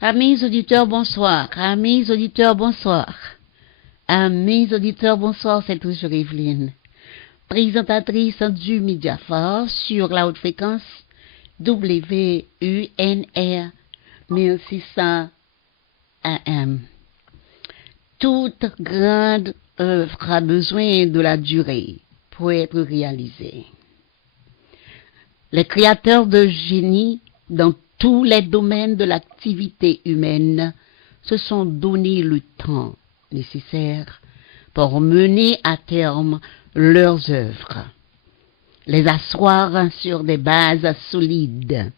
Amis auditeurs, bonsoir. Amis auditeurs, bonsoir. Amis auditeurs, bonsoir, c'est toujours Evelyne, présentatrice du Mediafort sur la haute fréquence WUNR 1600 AM. Toute grande œuvre a besoin de la durée pour être réalisée. Les créateurs de génie dans tous les domaines de l'activité humaine se sont donné le temps nécessaire pour mener à terme leurs œuvres, les asseoir sur des bases solides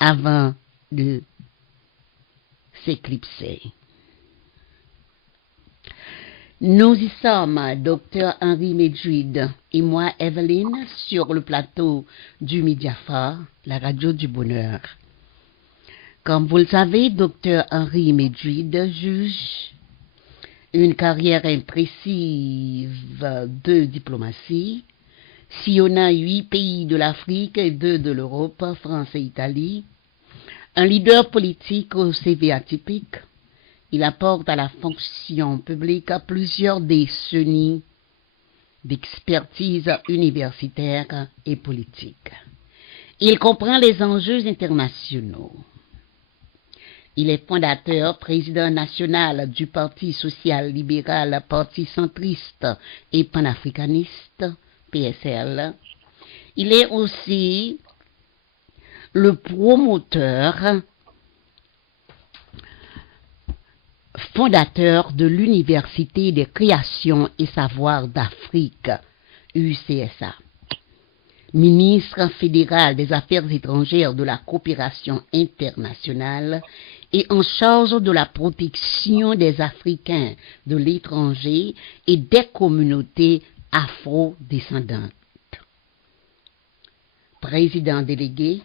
avant de s'éclipser. Nous y sommes, Dr Henri Medjuid et moi, Evelyne, sur le plateau du Mediafort, la radio du bonheur. Comme vous le savez, Dr Henri Medjuid juge une carrière impressive de diplomatie, sillonnant 8 pays de l'Afrique et 2 de l'Europe, France et Italie, un leader politique au CV atypique. Il apporte à la fonction publique plusieurs décennies d'expertise universitaire et politique. Il comprend les enjeux internationaux. Il est fondateur, président national du Parti social-libéral, Parti centriste et panafricaniste, PSL. Il est aussi le promoteur fondateur de l'Université des créations et savoirs d'Afrique, UCSA, ministre fédéral des Affaires étrangères de la coopération internationale et en charge de la protection des Africains de l'étranger et des communautés afro-descendantes. Président délégué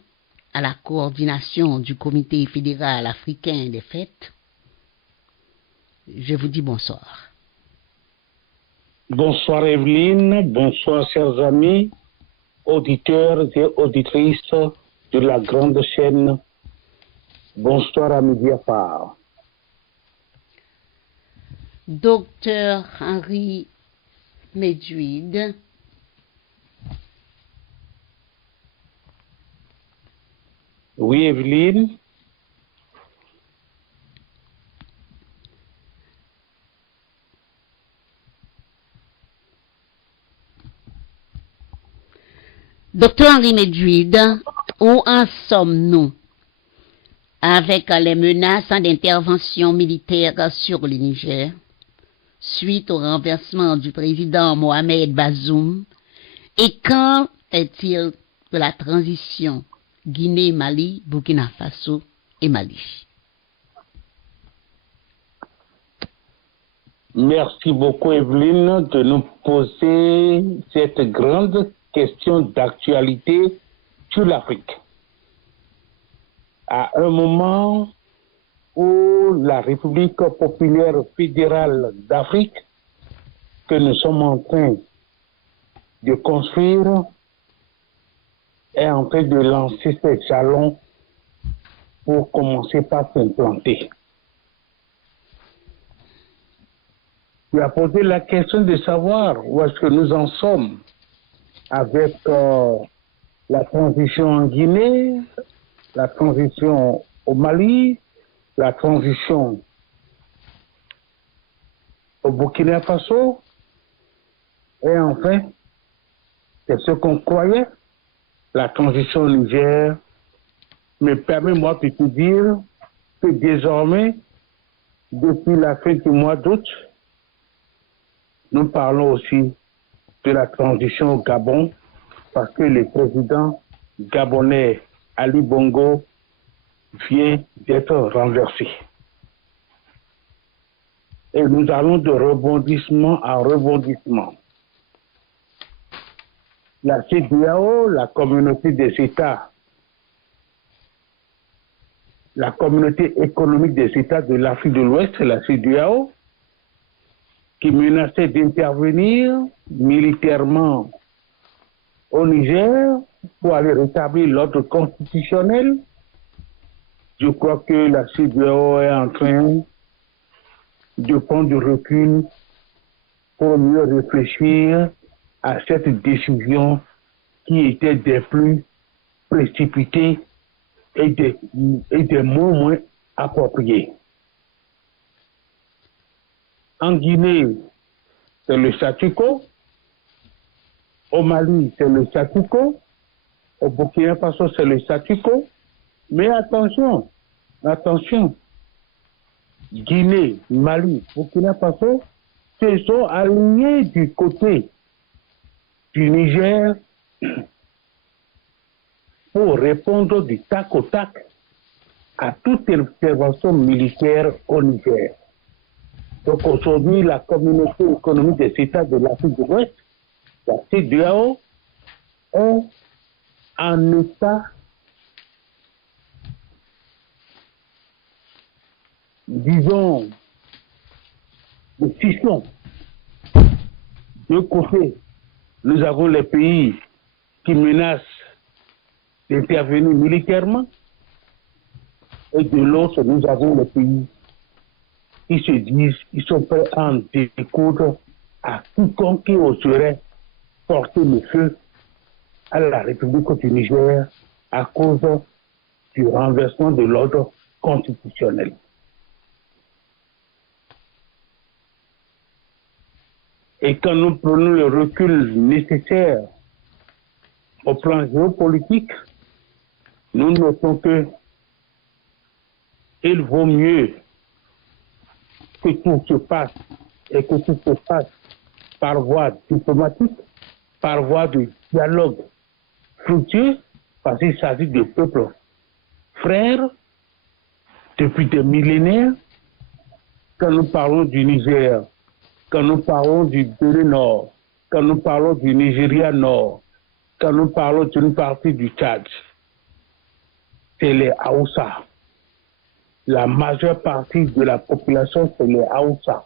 à la coordination du Comité fédéral africain des fêtes, je vous dis bonsoir. Bonsoir Evelyne, bonsoir chers amis, auditeurs et auditrices de la grande chaîne. Bonsoir à Mediafort. Docteur Henri Medjuid, oui Evelyne. Docteur Henri Medjuid, où en sommes-nous avec les menaces d'intervention militaire sur le Niger suite au renversement du président Mohamed Bazoum, et quand est-il de la transition Guinée, Mali, Burkina Faso et Mali? Merci beaucoup Evelyne de nous poser cette grande question d'actualité sur l'Afrique. À un moment où la République populaire fédérale d'Afrique, que nous sommes en train de construire, est en train de lancer ses jalons pour commencer par s'implanter. Tu as posé la question de savoir où est-ce que nous en sommes avec la transition en Guinée, la transition au Mali, la transition au Burkina Faso, et enfin, c'est ce qu'on croyait, la transition au Niger. Mais permets-moi de te dire que désormais, depuis la fin du mois d'août, nous parlons aussi de la transition au Gabon, parce que le président gabonais Ali Bongo vient d'être renversé. Et nous allons de rebondissement en rebondissement. La CEDEAO, la communauté des États, la communauté économique des États de l'Afrique de l'Ouest, la CEDEAO, qui menaçait d'intervenir militairement au Niger pour aller rétablir l'ordre constitutionnel, Je crois que la CEDEAO est en train de prendre du recul pour mieux réfléchir à cette décision qui était des plus précipitées et des moins appropriées. En Guinée, c'est le statu quo. Au Mali, c'est le statu quo. Au Burkina Faso, c'est le statu quo. Mais attention, Guinée, Mali, Burkina Faso se sont alignés du côté du Niger pour répondre du tac au tac à toute intervention militaire au Niger. Donc aujourd'hui, la communauté économique des États de l'Afrique de l'Ouest, la CEDEAO, est en état, disons, de scission. De côté, nous avons les pays qui menacent d'intervenir militairement, et de l'autre, nous avons les pays qui se disent, ils sont prêts à en découdre à quiconque qui oserait porter le feu à la République du Niger à cause du renversement de l'ordre constitutionnel. Et quand nous prenons le recul nécessaire au plan géopolitique, nous notons que il vaut mieux que tout se passe et que tout se passe par voie diplomatique, par voie de dialogue fructueux, parce qu'il s'agit de peuples frères depuis des millénaires. Quand nous parlons du Niger, quand nous parlons du Bénin Nord, quand nous parlons du Nigeria Nord, quand nous parlons d'une partie du Tchad, c'est les Haoussa. La majeure partie de la population, c'est les Haoussa.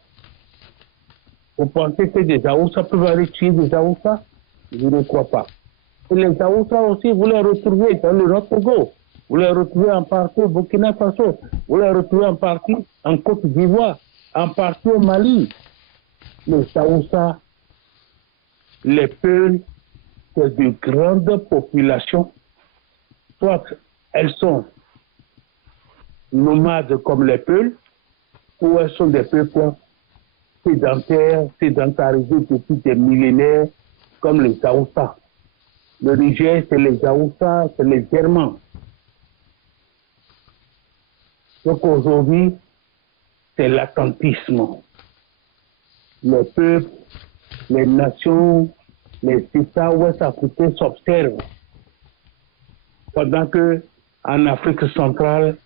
Vous pensez que des Haoussa peuvent aller tuer des Haoussa? Je ne crois pas. Et les Haoussa aussi, vous les retrouvez dans le Nord-Togo, vous les retrouvez en partie au Burkina Faso, vous les retrouvez en partie en Côte d'Ivoire, en partie au Mali. Les Haoussa, les Peuls, c'est de grandes populations. Soit elles sont nomades comme les Peuls, ou elles sont des peuples sédentaires, sédentarisés depuis des millénaires, comme les Haoussa. Le Niger, c'est les Haoussa, c'est les Germains. Donc aujourd'hui, c'est l'attentisme. Les peuples, les nations, les États ouest-africains s'observent. Pendant que en Afrique centrale,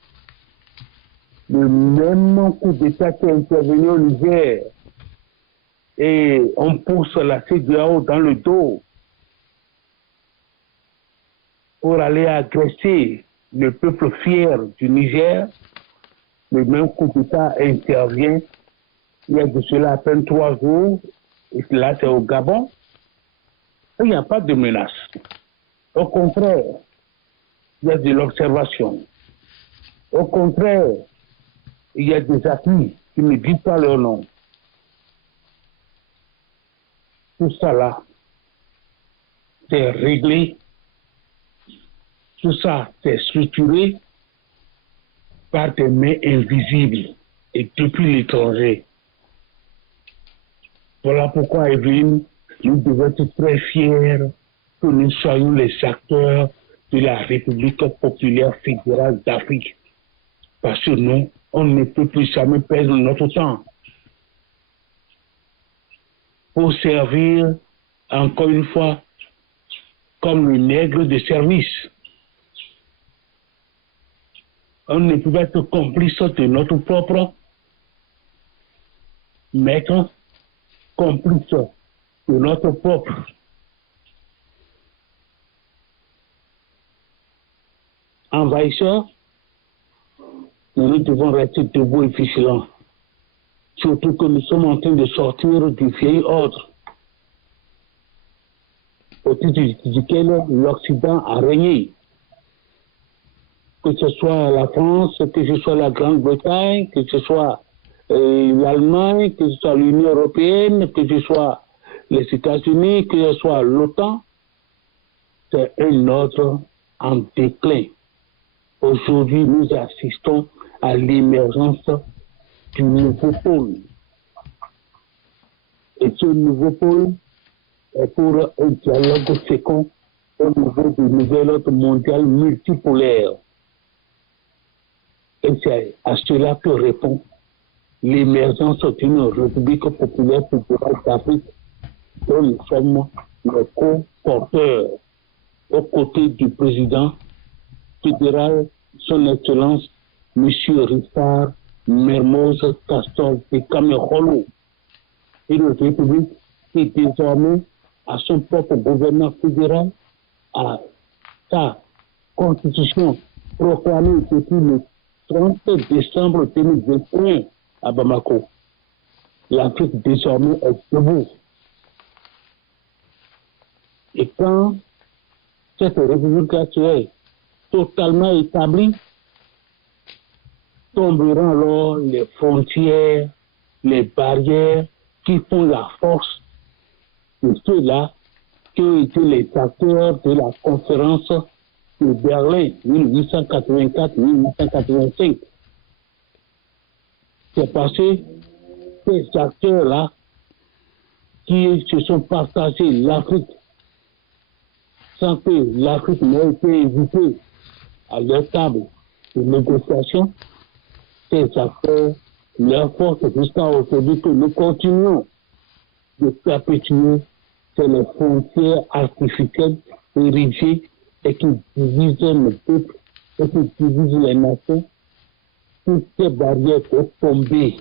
le même coup d'État qui est intervenu au Niger et on pousse la CEDEAO dans le dos pour aller agresser le peuple fier du Niger. Le même coup d'État intervient il y a de cela à peine 3 jours, et là c'est au Gabon. Il n'y a pas de menace. Au contraire, il y a de l'observation. Au contraire, il y a des appuis qui ne disent pas leur nom. Tout ça là, c'est réglé. Tout ça, c'est structuré par des mains invisibles et depuis l'étranger. Voilà pourquoi, Evelyne, nous devons être très fiers que nous soyons les acteurs de la République populaire fédérale d'Afrique. Parce que nous, on ne peut plus jamais perdre notre temps pour servir, encore une fois, comme le nègre de service. On ne peut pas être complice de notre propre maître, complice de notre propre envahisseur. Nous devons rester debout et vigilants. Surtout que nous sommes en train de sortir du vieil ordre au titre duquel l'Occident a régné. que ce soit la France, que ce soit la Grande-Bretagne, que ce soit l'Allemagne, que ce soit l'Union européenne, que ce soit les États-Unis, que ce soit l'OTAN, c'est un ordre en déclin. Aujourd'hui, nous assistons à l'émergence du nouveau pôle. Et ce nouveau pôle est pour un dialogue fécond au niveau du nouvel ordre mondial multipolaire. Et c'est à cela que répond l'émergence d'une République populaire fédérale d'Afrique dont nous sommes les co-porteurs aux côtés du président fédéral, son Excellence, M. Richard Mermoz Castor de Cameroun. Une République qui désormais a son propre gouvernement fédéral, a sa constitution proclamée depuis le 30 décembre 2021 à Bamako. L'Afrique désormais est debout. Et quand cette république actuelle totalement établie, tomberont alors les frontières, les barrières qui font la force de ceux-là qui ont été les acteurs de la conférence de Berlin 1884-1885. C'est parce que ces acteurs-là qui se sont partagés l'Afrique sans que l'Afrique n'ait été invitée à leur table de négociation, ces acteurs leur force jusqu'à aujourd'hui que nous continuons de perpétuer, c'est les frontières artificielles érigées et qui divisent le peuple et qui divisent les nations. Toutes ces barrières peuvent tomber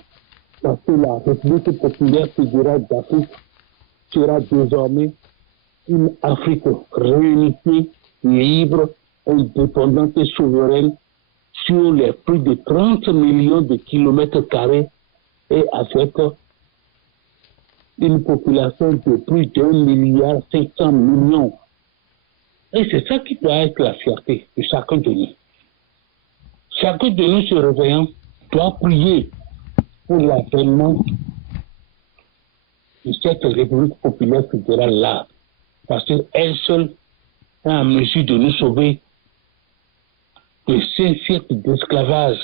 parce que la République populaire fédérale d'Afrique sera désormais une Afrique réunifiée, libre, indépendante et souveraine sur les plus de 30 millions de kilomètres carrés et avec une population de plus d'1,5 milliard. Et c'est ça qui doit être la fierté de chacun de nous. Chacun de nous se réveillant doit prier pour l'avènement de cette République populaire fédérale-là, parce qu'elle seule est en mesure de nous sauver de 5 siècles d'esclavage,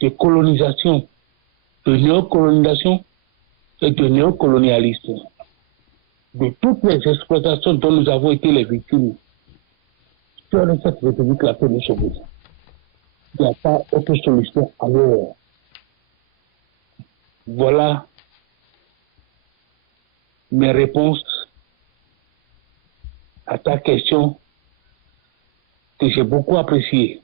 de colonisation, de néocolonisation et de néocolonialisme, de toutes les exploitations dont nous avons été les victimes. Seule cette République-là peut nous sauver. Il n'y a pas autre solution ailleurs. Voilà mes réponses à ta question que j'ai beaucoup appréciée.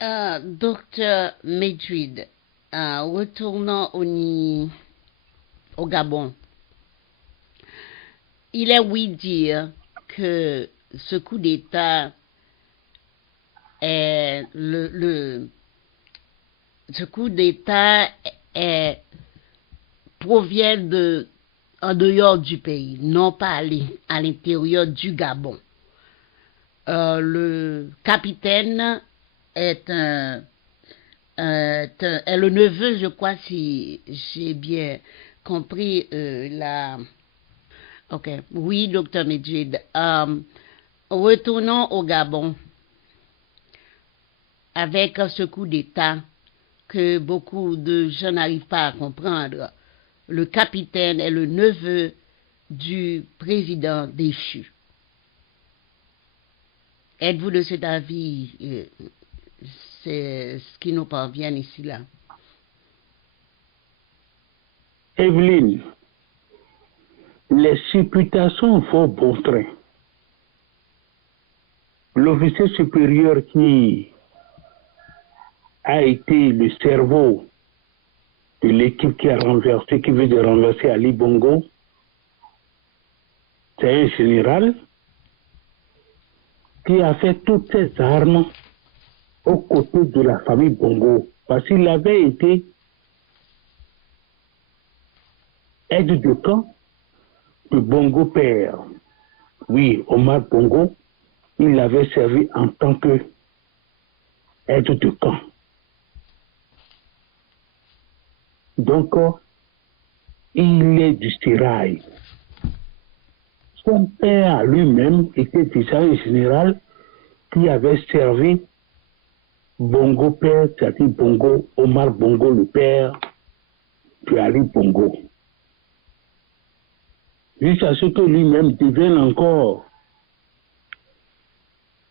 Docteur Medjid, retournant au Gabon, il est oui dire que ce coup d'État est ce coup d'État provient en dehors du pays, non pas à l'intérieur du Gabon. Le capitaine est le neveu, je crois, si j'ai bien compris Ok, oui, docteur Medjid. Retournons au Gabon avec ce coup d'État que beaucoup de gens n'arrivent pas à comprendre. Le capitaine est le neveu du président déchu. Êtes-vous de cet avis? C'est ce qui nous parvient ici là. Evelyne, les supputations vont bon train. L'officier supérieur qui a été le cerveau de l'équipe qui veut de renverser Ali Bongo, c'est un général qui a fait toutes ses armes aux côtés de la famille Bongo, parce qu'il avait été aide de camp le Bongo père, oui, Omar Bongo, il avait servi en tant que aide de camp. Donc, il est du sérail. Son père lui-même était déjà un général qui avait servi Bongo père, c'est-à-dire Bongo, Omar Bongo le père, puis Ali Bongo. Jusqu'à ce que lui-même devienne encore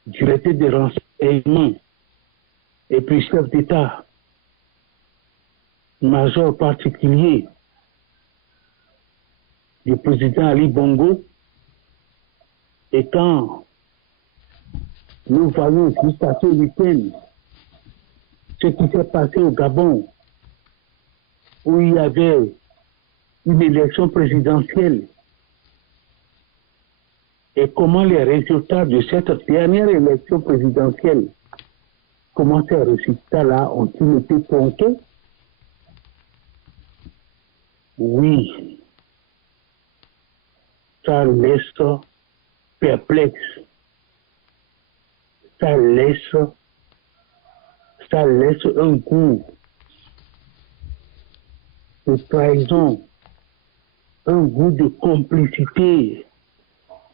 directeur des renseignements et puis chef d'État, major particulier du président Ali Bongo. Et quand nous voyons jusqu'à ce week-end ce qui s'est passé au Gabon, où il y avait une élection présidentielle, et comment les résultats de cette dernière élection présidentielle, comment ces résultats-là ont-ils été comptés? Oui, ça laisse perplexe, ça laisse un goût de trahison, un goût de complicité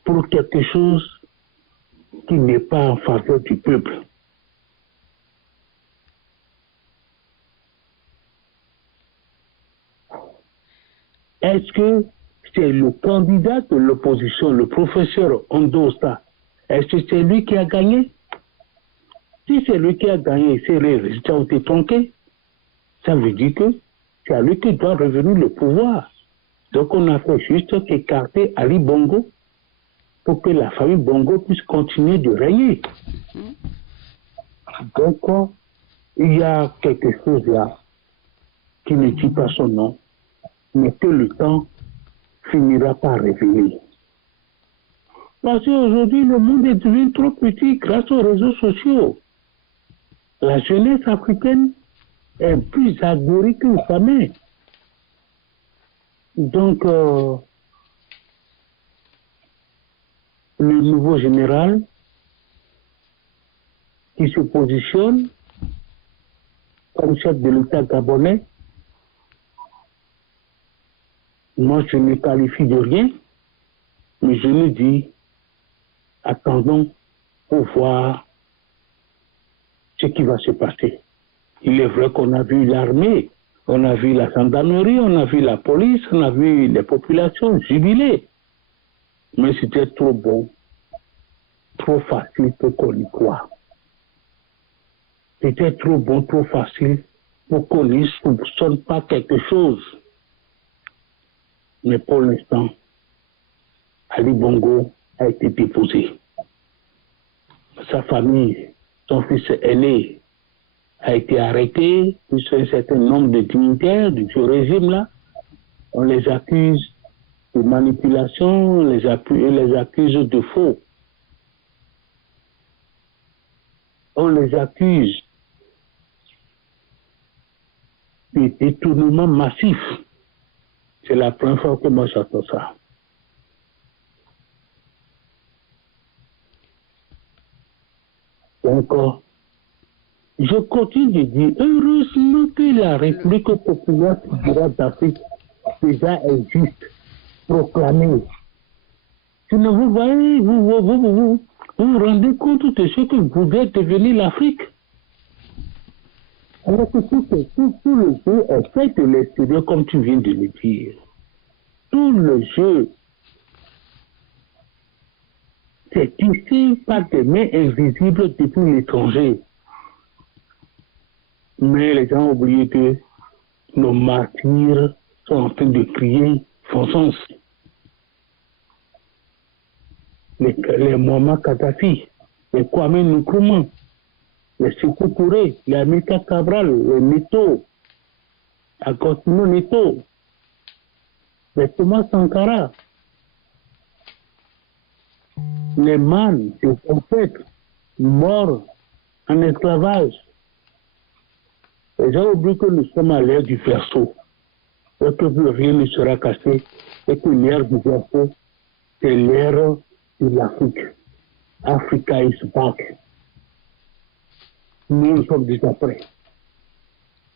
pour quelque chose qui n'est pas en faveur du peuple. Est-ce que c'est le candidat de l'opposition, le professeur Ondosta, est-ce que c'est lui qui a gagné? Si c'est lui qui a gagné, si les résultats ont été tronqués, ça veut dire que c'est à lui qui doit revenir le pouvoir. Donc on a fait juste qu'écarter Ali Bongo pour que la famille Bongo puisse continuer de régner. Donc il y a quelque chose là qui ne dit pas son nom, mais que le temps finira par révéler. Parce qu'aujourd'hui, le monde est devenu trop petit grâce aux réseaux sociaux. La jeunesse africaine est plus agorie que jamais. Donc, le nouveau général qui se positionne comme chef de l'État gabonais, moi je ne qualifie de rien, mais je me dis, attendons pour voir ce qui va se passer. Il est vrai qu'on a vu l'armée, on a vu la gendarmerie, on a vu la police, on a vu les populations jubiler. Mais c'était trop bon, trop facile pour qu'on y croie. C'était trop bon, trop facile pour qu'on n'y soupçonne pas quelque chose. Mais pour l'instant, Ali Bongo a été déposé. Sa famille, son fils aîné, a été arrêté, puis un certain nombre de dignitaires de ce régime-là. On les accuse de manipulation, on les accuse de faux. On les accuse de détournement massif. C'est la première fois que moi j'entends ça. Donc, je continue de dire, heureusement que la République populaire d'Afrique déjà existe, proclamée. Sinon, vous voyez, vous vous rendez compte de ce que voudrait devenir l'Afrique. Alors que tout le jeu est fait de l'extérieur, comme tu viens de le dire. Tout le jeu, c'est ici par des mains invisibles depuis l'étranger. Mais les gens ont oublié que nos martyrs sont en train de crier vengeance. Les Muammar Kadhafi, les Kwame Nkrumah, les Sékou Touré, les Amilcar Cabral, les Neto, Agostino Neto, les Thomas Sankara, les Man, les prophètes morts en esclavage. Les gens oublient que nous sommes à l'ère du verseau. et que plus rien ne sera cassé, et que l'ère du Japon, c'est l'ère de l'Afrique. Africa is back. Nous sommes déjà prêts.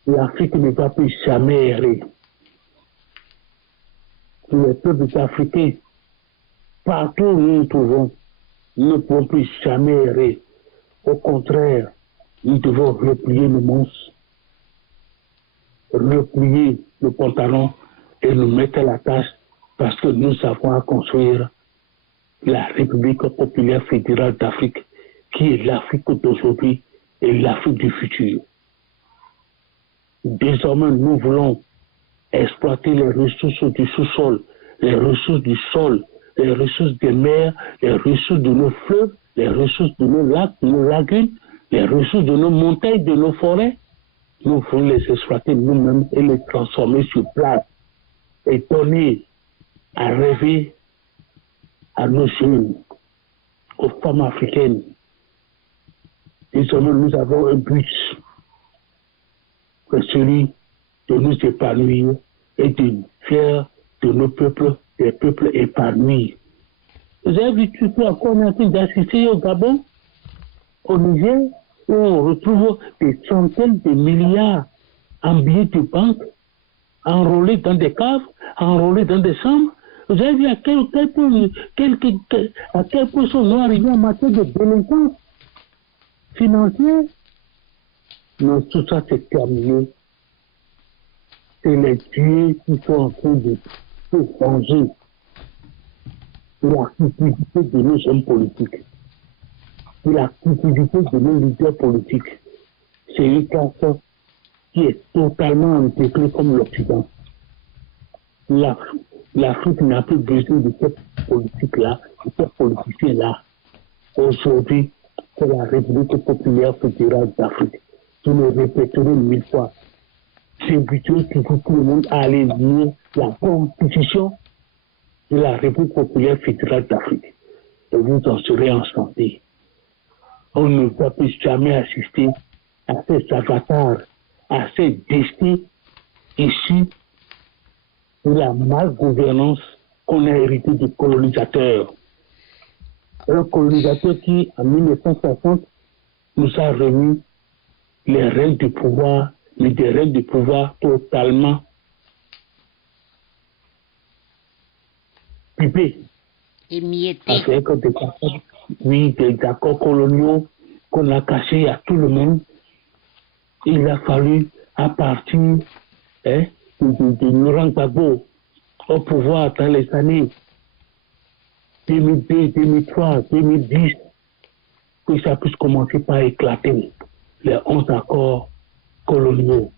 L'Afrique ne va plus jamais errer. Les peuples africains, partout où nous nous trouvons, nous ne pouvons plus jamais errer. Au contraire, nous devons replier nos manches, replier le pantalon et nous mettre à la tâche parce que nous savons construire la République populaire fédérale d'Afrique, qui est l'Afrique d'aujourd'hui et l'Afrique du futur. Désormais, nous voulons exploiter les ressources du sous-sol, les ressources du sol, les ressources des mers, les ressources de nos fleuves, les ressources de nos lacs, de nos lagunes, les ressources de nos montagnes, de nos forêts. Nous voulons les exploiter nous-mêmes et les transformer sur place et donner à rêver à nos jeunes, aux femmes africaines. Désormais, nous avons un but, c'est celui de nous épanouir et de faire de nos peuples des peuples épanouis. Vous avez vu tout ce qu'on a d'assister au Gabon, au Niger, où on retrouve des centaines de milliards en billets de banque, enrôlés dans des caves, enrôlés dans des chambres. Vous avez vu à quel point sont arrivés en matière de délinquance financière? Non, tout ça c'est terminé. C'est les dieux qui sont en train de se venger de la cupidité de nos hommes politiques, de la cupidité de nos leaders politiques. C'est une classe qui est totalement intégrée comme l'Occident. L'Afrique n'a plus besoin de cette politique-là, de ces politiciens-là. Aujourd'hui, c'est la République populaire fédérale d'Afrique. Je le répéterai 1000 fois. J'inviterai toujours tout le monde à aller lire la Constitution de la République populaire fédérale d'Afrique. Et vous en serez en santé. On ne va plus jamais assister à ces avatars, à ces destins issus de la malgouvernance qu'on a hérité du colonisateur. Un colonisateur qui, en 1960, nous a remis les règles du pouvoir, mais des règles du pouvoir totalement pipées. Émietté. Avec des accords coloniaux qu'on a cachés à tout le monde. Il a fallu, à partir de Laurent Gbagbo au pouvoir dans les années 2002, 2003, 2010, que ça puisse commencer par éclater les 11 accords coloniaux.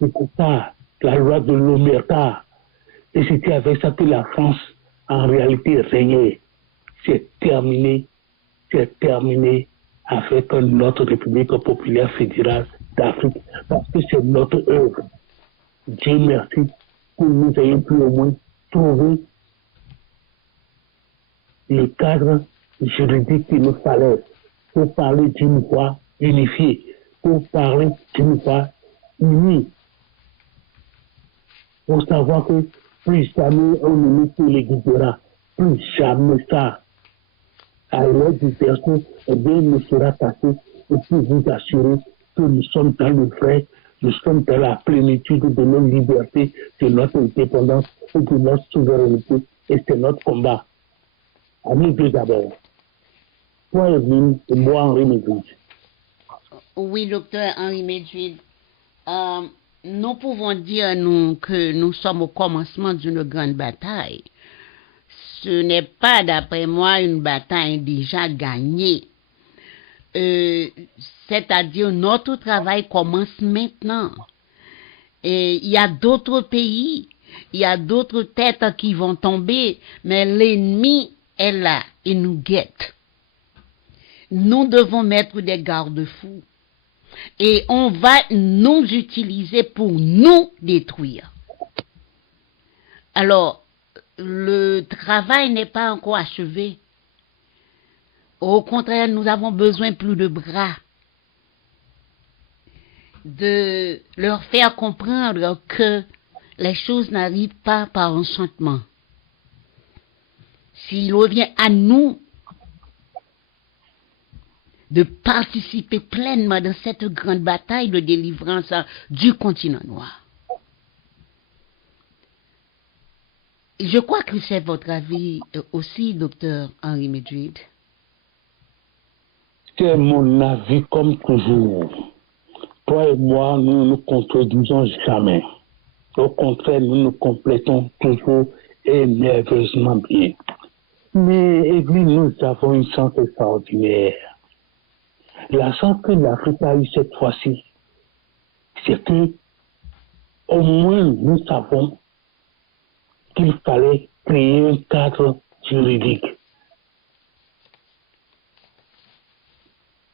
C'est pour ça la loi de l'Omerta. Et c'était avec ça que la France, en réalité, régnait. C'est terminé avec notre République populaire fédérale d'Afrique, parce que c'est notre œuvre. Dieu merci que nous ayons pu au moins trouver le cadre juridique qu'il nous fallait pour parler d'une voix unifiée, pour parler d'une voix unie, pour savoir que plus jamais on ne nous les guidera, plus jamais ça. À l'aide du berceau, eh bien, il ne sera passé et pour vous assurer que nous sommes dans le vrai, nous sommes dans la plénitude de nos libertés, de notre indépendance et de notre souveraineté, et c'est notre combat. À nous deux d'abord. Toi, Evelyne, et moi, Henri Medjouid. Oui, docteur Henri Medjouid. Nous pouvons dire nous, que nous sommes au commencement d'une grande bataille. Ce n'est pas, d'après moi, une bataille déjà gagnée. C'est-à-dire, notre travail commence maintenant. Et il y a d'autres pays, il y a d'autres têtes qui vont tomber, mais l'ennemi est là et nous guette. Nous devons mettre des garde-fous. Et on va nous utiliser pour nous détruire. Alors, le travail n'est pas encore achevé. Au contraire, nous avons besoin plus de bras. De leur faire comprendre que les choses n'arrivent pas par enchantement. S'il revient à nous de participer pleinement dans cette grande bataille de délivrance du continent noir. Je crois que c'est votre avis aussi, docteur Henri Medjouid. C'est mon avis comme toujours. Toi et moi, nous ne nous contredisons jamais. Au contraire, nous nous complétons toujours et merveilleusement bien. Mais, Evelyne, nous avons une chance extraordinaire. La chance que l'Afrique a eue cette fois-ci, c'est que, au moins, nous savons qu'il fallait créer un cadre juridique.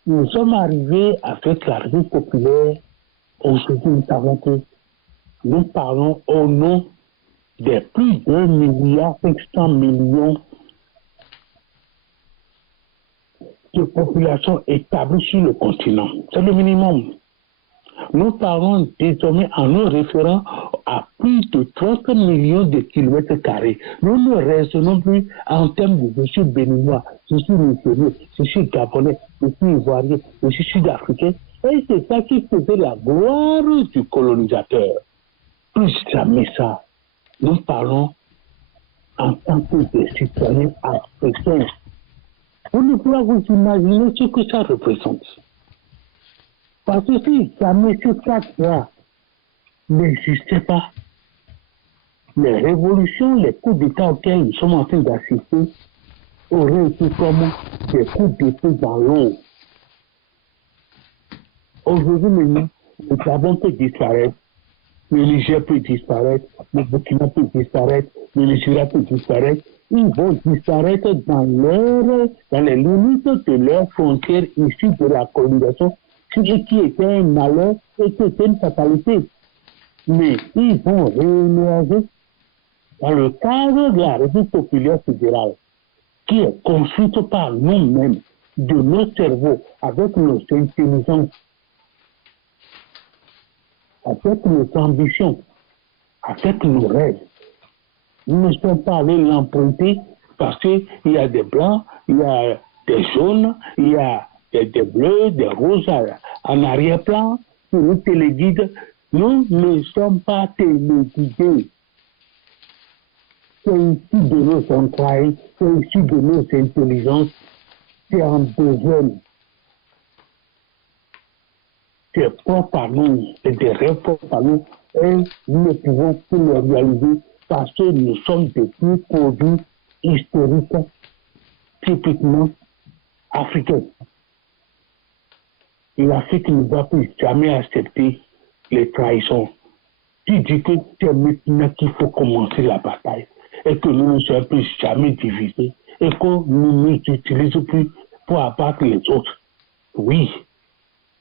Nous sommes arrivés avec la République populaire. Aujourd'hui, nous savons que nous parlons au nom des plus d'1,5 milliard de population établie sur le continent. C'est le minimum. Nous parlons désormais en nous référant à plus de 30 millions de kilomètres carrés. Nous ne raisonnons plus en termes de je suis béninois, je suis nigérien, je suis gabonais, je suis ivoirien, je suis sud-africain. Et c'est ça qui faisait la gloire du colonisateur. Plus jamais ça. Nous parlons en tant que des citoyens africains. Vous ne pouvez vous imaginer ce que ça représente. Parce que si jamais ce cadre-là n'existait pas, les révolutions, les coups d'État auxquels nous sommes en train d'assister auraient été comme des coups d'État dans l'eau. Aujourd'hui, maintenant, le Gabon peut disparaître, le Niger peut disparaître, le Burkina peut disparaître, le Nigeria peut disparaître. Ils vont disparaître dans les limites de leurs frontières issues de la colonisation, ce qui était un malheur et qui était une fatalité. Mais ils vont réémerger dans le cadre de la République populaire fédérale, qui est construite par nous-mêmes, de nos cerveaux, avec nos intelligences, avec nos ambitions, avec nos rêves. Nous ne sommes pas allés l'emprunter parce qu'il y a des blancs, il y a des jaunes, il y a des bleus, des roses en arrière-plan qui nous téléguident. Nous ne sommes pas téléguidés. C'est issu de nos entrailles, c'est issu de nos intelligences, c'est en besoin. C'est propre à nous, c'est des rêves propres à nous, et nous ne pouvons plus les réaliser parce que nous sommes des petits produits historiques, typiquement africains. L'Afrique ne va plus jamais accepter les trahisons. Tu dis que c'est maintenant qu'il faut commencer la bataille et que nous ne sommes plus jamais divisés et que nous ne nous utilisons plus pour abattre les autres. Oui,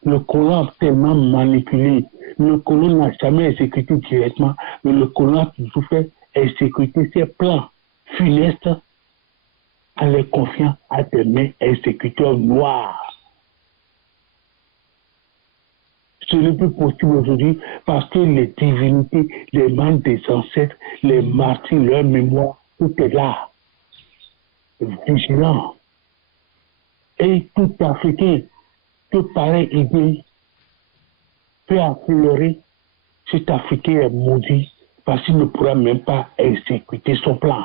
le colon a tellement manipulé. Le colon n'a jamais exécuté directement, mais le colon a toujours fait exécuter ses plans funestes en les confiant à des mains exécuteurs noirs. Ce n'est plus possible aujourd'hui parce que les divinités, les membres des ancêtres, les martyrs, leur mémoire, tout est là, vigilant. Et tout Africain, tout pareil idée peut affleurer, cet Africain est maudit parce qu'il ne pourra même pas exécuter son plan.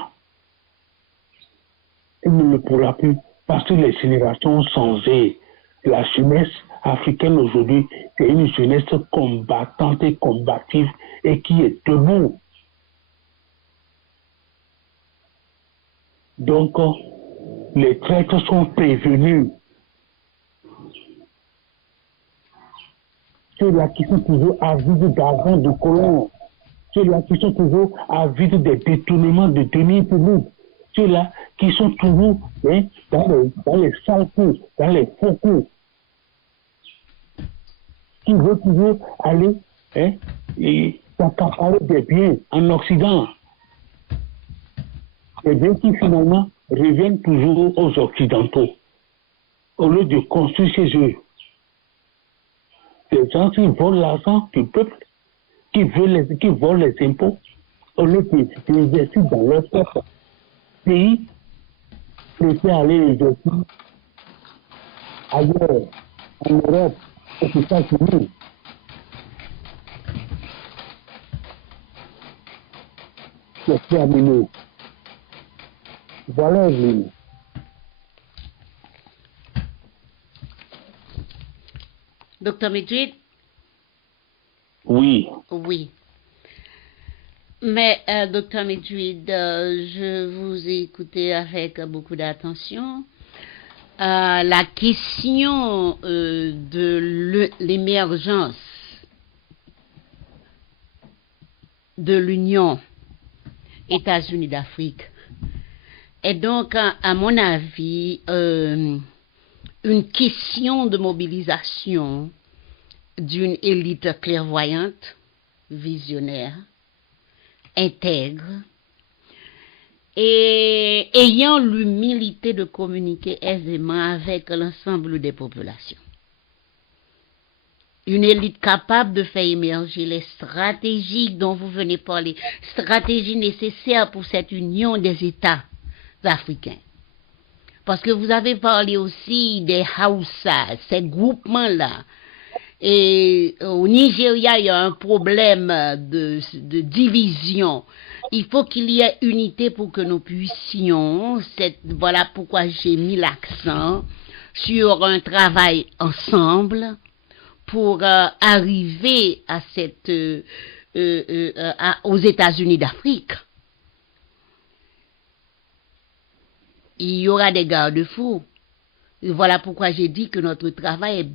Il ne le pourra plus parce que les générations ont changé. La jeunesse africaine aujourd'hui, c'est une jeunesse combattante et combative et qui est debout. Donc, les traîtres sont prévenus. Ceux-là qui sont toujours avides d'argent de colons, ceux-là qui sont toujours avides des détournements de deniers publics, ceux-là qui sont toujours dans les sales coups, dans les faux coups, qui veulent toujours aller et s'accaparer des biens en Occident. Des biens qui finalement reviennent toujours aux Occidentaux, au lieu de construire chez eux. Les gens qui volent l'argent du peuple qui volent les impôts, au lieu qu'ils investissent dans leur propre pays, préfèrent aller investir ailleurs, en Europe, aux États-Unis. C'est terminé. Voilà, Evelyne. Docteur Medjid? Oui. Oui. Mais, docteur Medjid, je vous ai écouté avec beaucoup d'attention. La question de l'émergence de l'Union États-Unis d'Afrique est donc, à mon avis, une question de mobilisation d'une élite clairvoyante, visionnaire, intègre, et ayant l'humilité de communiquer aisément avec l'ensemble des populations. Une élite capable de faire émerger les stratégies dont vous venez parler, stratégies nécessaires pour cette union des États africains. Parce que vous avez parlé aussi des Hausa, ces groupements-là. Et au Nigeria, il y a un problème de division. Il faut qu'il y ait unité pour que nous puissions, voilà pourquoi j'ai mis l'accent sur un travail ensemble pour arriver à aux États-Unis d'Afrique. Il y aura des garde-fous. Voilà pourquoi j'ai dit que notre travail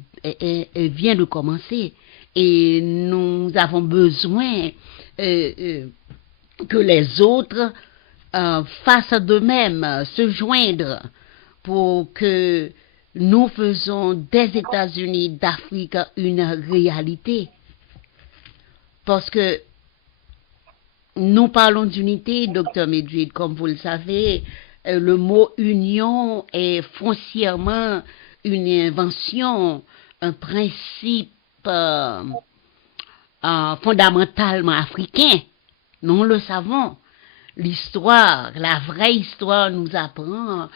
vient de commencer. Et nous avons besoin que les autres fassent de même, se joindre pour que nous faisons des États-Unis d'Afrique une réalité. Parce que nous parlons d'unité, docteur Medjid, comme vous le savez. Le mot union est foncièrement une invention, un principe fondamentalement africain. Nous le savons. L'histoire, la vraie histoire nous apprend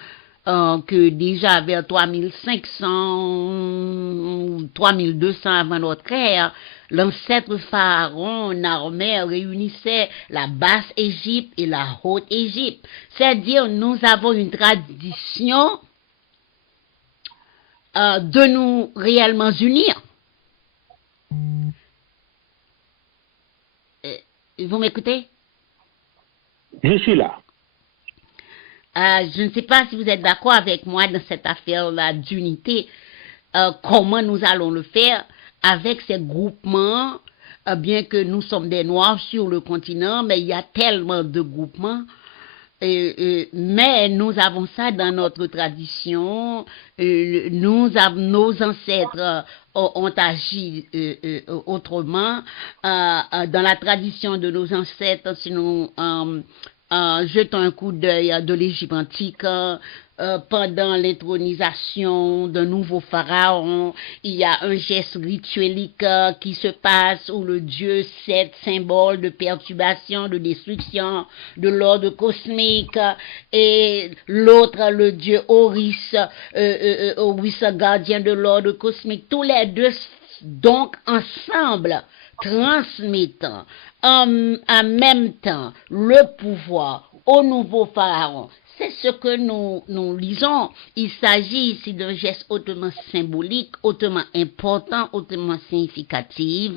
que déjà vers 3500, 3200 avant notre ère, l'ancêtre pharaon Narmer réunissait la basse Égypte et la haute Égypte. C'est-à-dire, nous avons une tradition de nous réellement unir. Vous m'écoutez? Je suis là. Je ne sais pas si vous êtes d'accord avec moi dans cette affaire-là d'unité. Comment nous allons le faire avec ces groupements, bien que nous sommes des Noirs sur le continent, mais il y a tellement de groupements. Mais nous avons ça dans notre tradition. Nos ancêtres ont agi autrement. Dans la tradition de nos ancêtres, si nous jetons un coup d'œil de l'Égypte antique, pendant l'intronisation d'un nouveau pharaon, il y a un geste rituelique qui se passe où le dieu Seth, symbole de perturbation, de destruction, de l'ordre cosmique, et l'autre, le dieu Horus, gardien de l'ordre cosmique, tous les deux donc ensemble transmettent en même temps le pouvoir au nouveau pharaon. C'est ce que nous lisons. Il s'agit ici d'un geste hautement symbolique, hautement important, hautement significatif,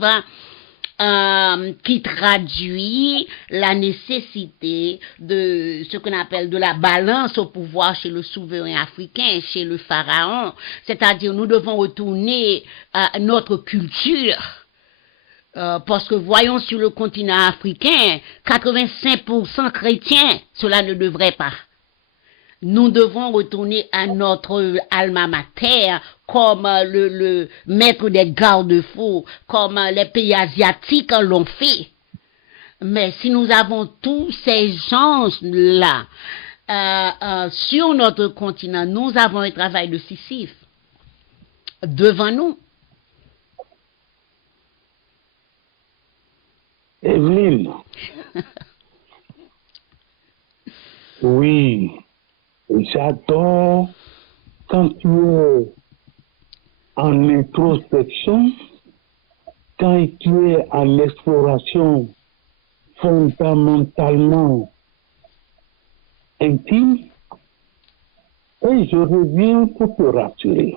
qui traduit la nécessité de ce qu'on appelle de la balance au pouvoir chez le souverain africain, chez le pharaon. C'est-à-dire, nous devons retourner à notre culture. Parce que voyons sur le continent africain, 85% chrétiens, cela ne devrait pas. Nous devons retourner à notre alma mater comme le maître des garde-fous, comme les pays asiatiques l'ont fait. Mais si nous avons tous ces gens-là sur notre continent, nous avons un travail de Sisyphe devant nous. Evelyne, oui, j'adore quand tu es en introspection, quand tu es en exploration fondamentalement intime, et je reviens pour te rassurer.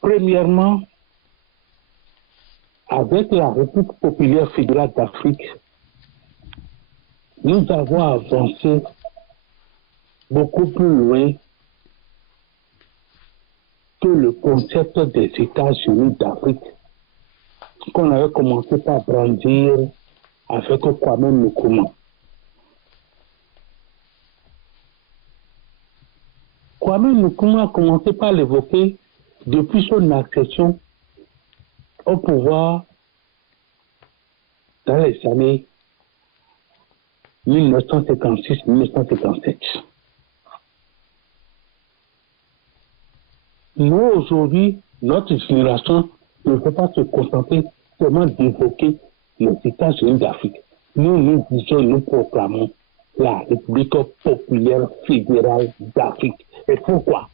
Premièrement, avec la République populaire fédérale d'Afrique, nous avons avancé beaucoup plus loin que le concept des États-Unis d'Afrique qu'on avait commencé par brandir avec Kwame Nkrumah. Kwame Nkrumah a commencé par l'évoquer depuis son accession au pouvoir dans les années 1956-1957. Nous, aujourd'hui, notre génération ne peut pas se contenter seulement d'évoquer les États-Unis d'Afrique. Nous disons, nous proclamons la République populaire fédérale d'Afrique. Et pourquoi?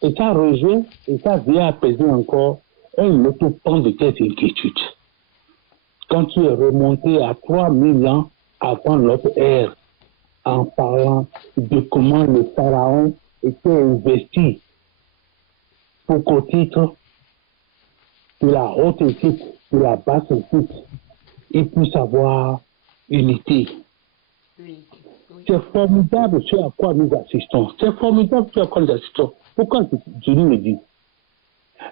Et ça rejoint, et ça vient apaiser encore un autre pan de tes inquiétudes. Quand tu es remonté à 3000 ans avant notre ère, en parlant de comment le pharaon était investi pour qu'au titre de la haute équipe, de la basse équipe, il puisse avoir unité. Oui. C'est formidable ce à quoi nous assistons. C'est formidable ce à quoi nous assistons. Pourquoi je me dis?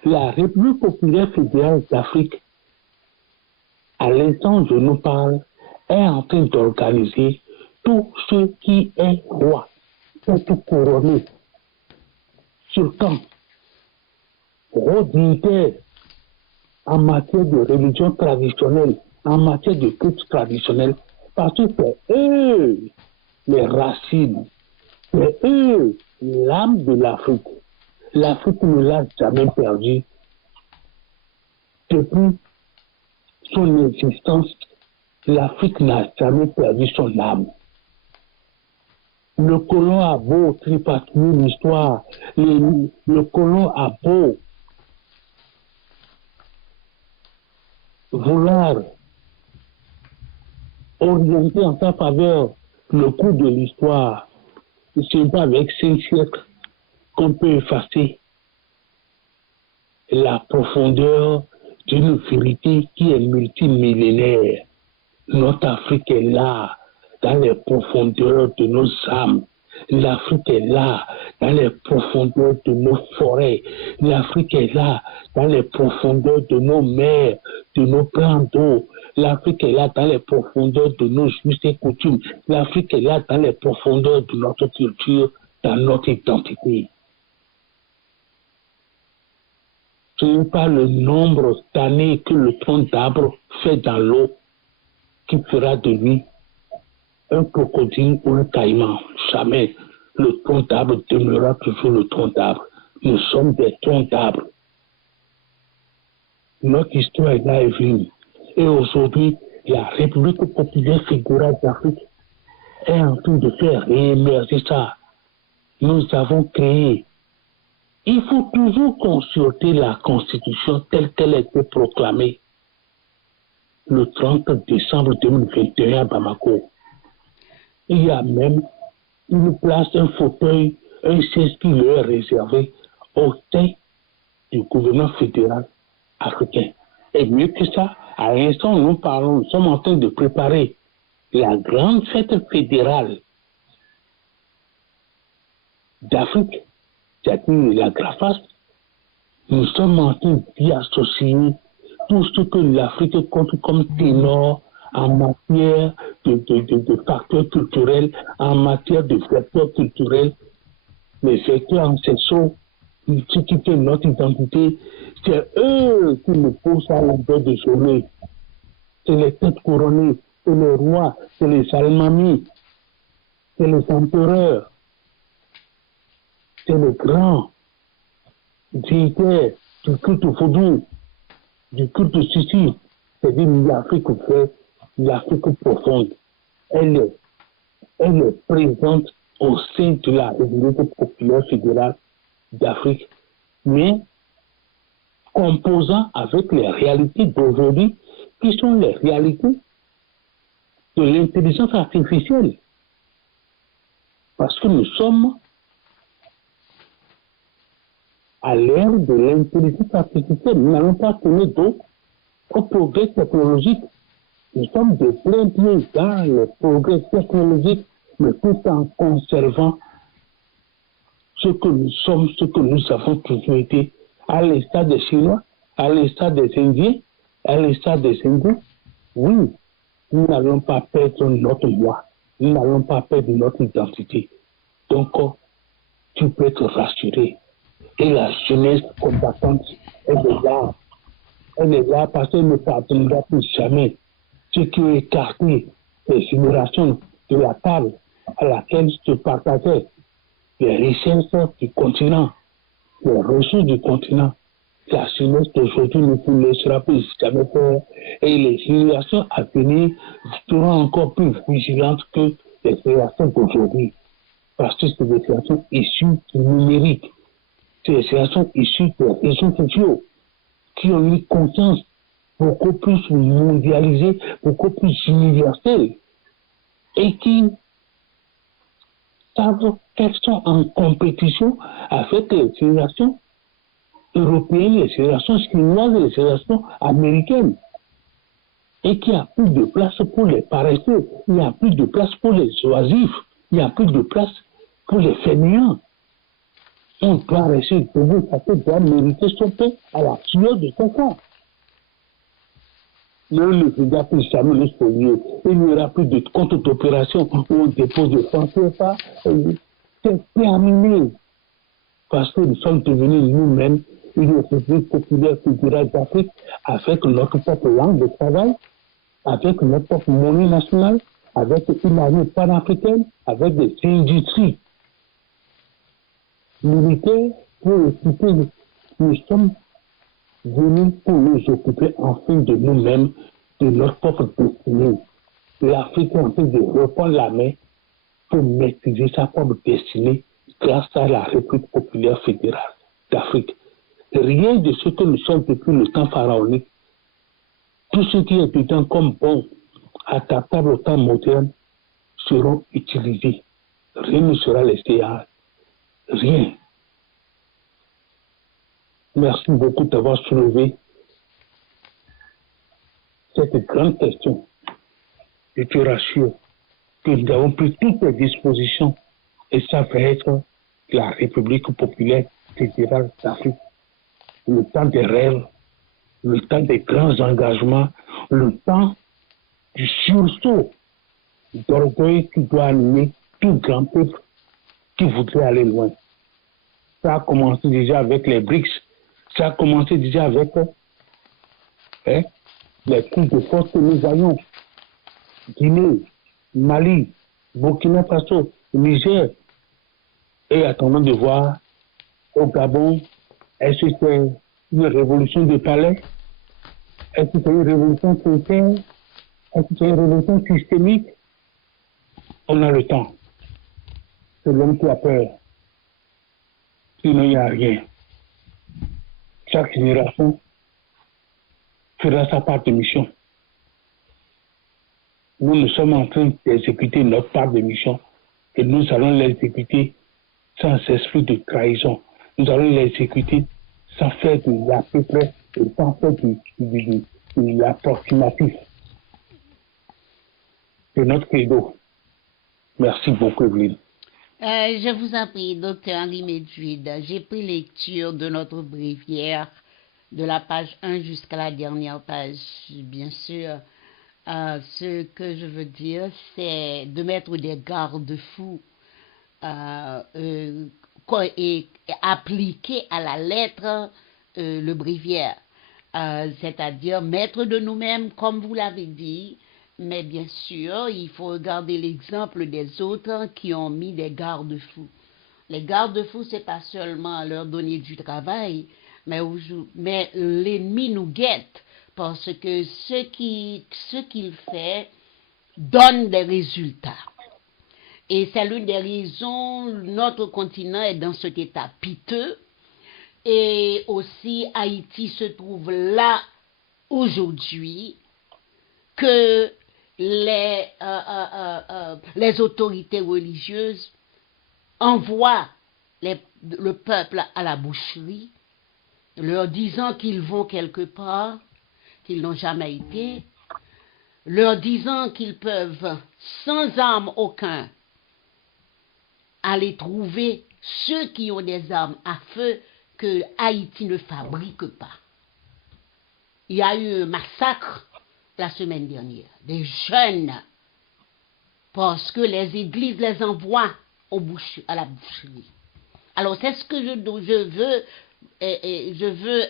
La République populaire fédérale d'Afrique, à l'instant où je nous parle, est en train d'organiser tout ce qui est roi, tout couronné, sultan, haut dignitaire, en matière de religion traditionnelle, en matière de culte traditionnel, parce que c'est eux les racines, c'est eux l'âme de l'Afrique. L'Afrique ne l'a jamais perdu depuis son existence. L'Afrique n'a jamais perdu son âme. Le colon a beau tripatouiller l'histoire, le colon a beau vouloir orienter en sa faveur le cours de l'histoire. Ce n'est pas avec 5 siècles qu'on peut effacer la profondeur d'une vérité qui est multimillénaire. Notre Afrique est là, dans les profondeurs de nos âmes. L'Afrique est là, dans les profondeurs de nos forêts. L'Afrique est là, dans les profondeurs de nos mers, de nos plans d'eau. L'Afrique est là, dans les profondeurs de nos us et coutumes. L'Afrique est là, dans les profondeurs de notre culture, dans notre identité. Ce n'est pas le nombre d'années que le tronc d'arbre fait dans l'eau qui fera de lui un crocodile ou un caïman. Jamais. Le tronc d'arbre demeurera toujours le tronc d'arbre. Nous sommes des troncs d'arbre. Notre histoire est là et venue. Et aujourd'hui, la République populaire fédérale d'Afrique est en train de faire réémerger ça. Nous avons créé. Il faut toujours consulter la Constitution telle qu'elle a été proclamée le 30 décembre 2021 à Bamako. Il y a même une place, un fauteuil, un siège qui leur est réservé au sein du gouvernement fédéral africain. Et mieux que ça, à l'instant où nous parlons, nous sommes en train de préparer la grande fête fédérale d'Afrique, c'est-à-dire la GRAFAS. Nous sommes en train d'y associer tout ce que l'Afrique compte comme ténor en matière de facteurs culturels, en matière de facteurs culturels, les facteurs ancestraux, ce qui fait notre identité, c'est eux qui nous poussent à longueur de journée. C'est les têtes couronnées, c'est les rois, c'est les almamis, c'est les empereurs, c'est les grands dignitaires du culte vaudou, du culte Sissi, C'est-à-dire l'Afrique vraie, l'Afrique profonde. Elle est présente au sein de la République populaire fédérale d'Afrique, mais composant avec les réalités d'aujourd'hui, qui sont les réalités de l'intelligence artificielle. Parce que nous sommes à l'ère de l'intelligence artificielle. Nous n'allons pas tourner donc au progrès technologique. Nous sommes de plein pied dans le progrès technologique, mais tout en conservant ce que nous sommes, ce que nous avons toujours été, à l'instar des Chinois, à l'instar des Indiens, à l'instar des Hindous. Oui, nous n'allons pas perdre notre moi, nous n'allons pas perdre notre identité. Donc, tu peux être rassuré. Et la jeunesse combattante, elle est là. Elle est là parce qu'elle ne pardonnera plus jamais ce qui est écarté des générations de la table à laquelle se partageaient les richesses du continent, les ressources du continent. La jeunesse d'aujourd'hui ne vous laissera plus jamais faire et les générations à venir seront encore plus vigilantes que les générations d'aujourd'hui. Parce que c'est des générations issues du numérique, c'est des générations issues des réseaux sociaux qui ont une conscience beaucoup plus mondialisée, beaucoup plus universelle et qui savent qu'elles sont en compétition avec les générations européennes, les générations chinoises et les générations américaines. Et qu'il n'y a plus de place pour les paresseux, il n'y a plus de place pour les oisifs, il n'y a plus de place pour les fainéants. On doit rester debout, ça doit mériter son pain à la sueur de son corps. Mais on ne fera plus jamais le sérieux. Il n'y aura plus de compte d'opération où on dépose de francs CFA. C'est terminé. Parce que nous sommes devenus nous-mêmes une République populaire fédérale d'Afrique avec notre propre langue de travail, avec notre propre monnaie nationale, avec une armée panafricaine, avec des industries militaires pour occuper. Nous sommes venus pour nous occuper enfin de nous-mêmes, de notre propre destinée. L'Afrique est en train de reprendre la main pour maîtriser sa propre destinée grâce à la République populaire fédérale d'Afrique. Rien de ce que nous sommes depuis le temps pharaonique, tout ce qui est dedans comme bon, adaptable au temps moderne, seront utilisés. Rien ne sera laissé à rien. Merci beaucoup d'avoir soulevé cette grande question. Je te rassure que nous avons pris toutes les dispositions et ça va être la République populaire fédérale d'Afrique. Le temps des rêves, le temps des grands engagements, le temps du sursaut d'orgueil qui doit animer tout grand peuple qui voudrait aller loin. Ça a commencé déjà avec les BRICS, ça a commencé déjà avec les coups de force que nous ayons. Guinée, Mali, Burkina Faso, Niger, et attendons de voir au Gabon, est-ce que c'est une révolution de palais? Est-ce que c'est une révolution sincère? Est-ce que c'est une révolution systémique? On a le temps. C'est l'homme qui a peur. Sinon, il n'y a rien. Chaque génération fera sa part de mission. Nous sommes en train d'exécuter notre part de mission et nous allons l'exécuter sans esprit de trahison. Nous allons l'exécuter sans faire de l'à peu près et sans faire de l'approximatif. C'est notre credo. Merci beaucoup, Evelyne. Je vous en prie, docteur Henri Medjuid. J'ai pris lecture de notre bréviaire de la page 1 jusqu'à la dernière page. Bien sûr, ce que je veux dire, c'est de mettre des garde-fous et appliquer à la lettre le bréviaire. C'est-à-dire mettre de nous-mêmes, comme vous l'avez dit, mais bien sûr, il faut regarder l'exemple des autres qui ont mis des garde-fous. Les garde-fous, c'est pas seulement leur donner du travail, mais l'ennemi nous guette parce que ce qu'il fait donne des résultats. Et c'est l'une des raisons, notre continent est dans cet état piteux. Et aussi, Haïti se trouve là aujourd'hui que les autorités religieuses envoient le peuple à la boucherie, leur disant qu'ils vont quelque part, qu'ils n'ont jamais été, leur disant qu'ils peuvent, sans armes aucun, aller trouver ceux qui ont des armes à feu que Haïti ne fabrique pas. Il y a eu un massacre la semaine dernière, des jeunes, parce que les églises les envoient à la boucherie. Alors c'est ce que je veux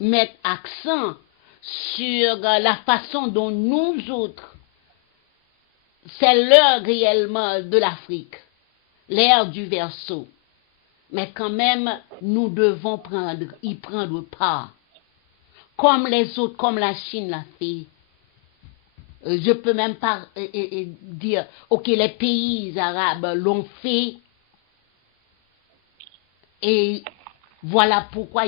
mettre accent sur la façon dont nous autres, c'est l'heure réellement de l'Afrique, l'ère du verseau. Mais quand même, nous devons y prendre part. Comme les autres, comme la Chine l'a fait. Je peux même pas dire, ok, les pays arabes l'ont fait. Et voilà pourquoi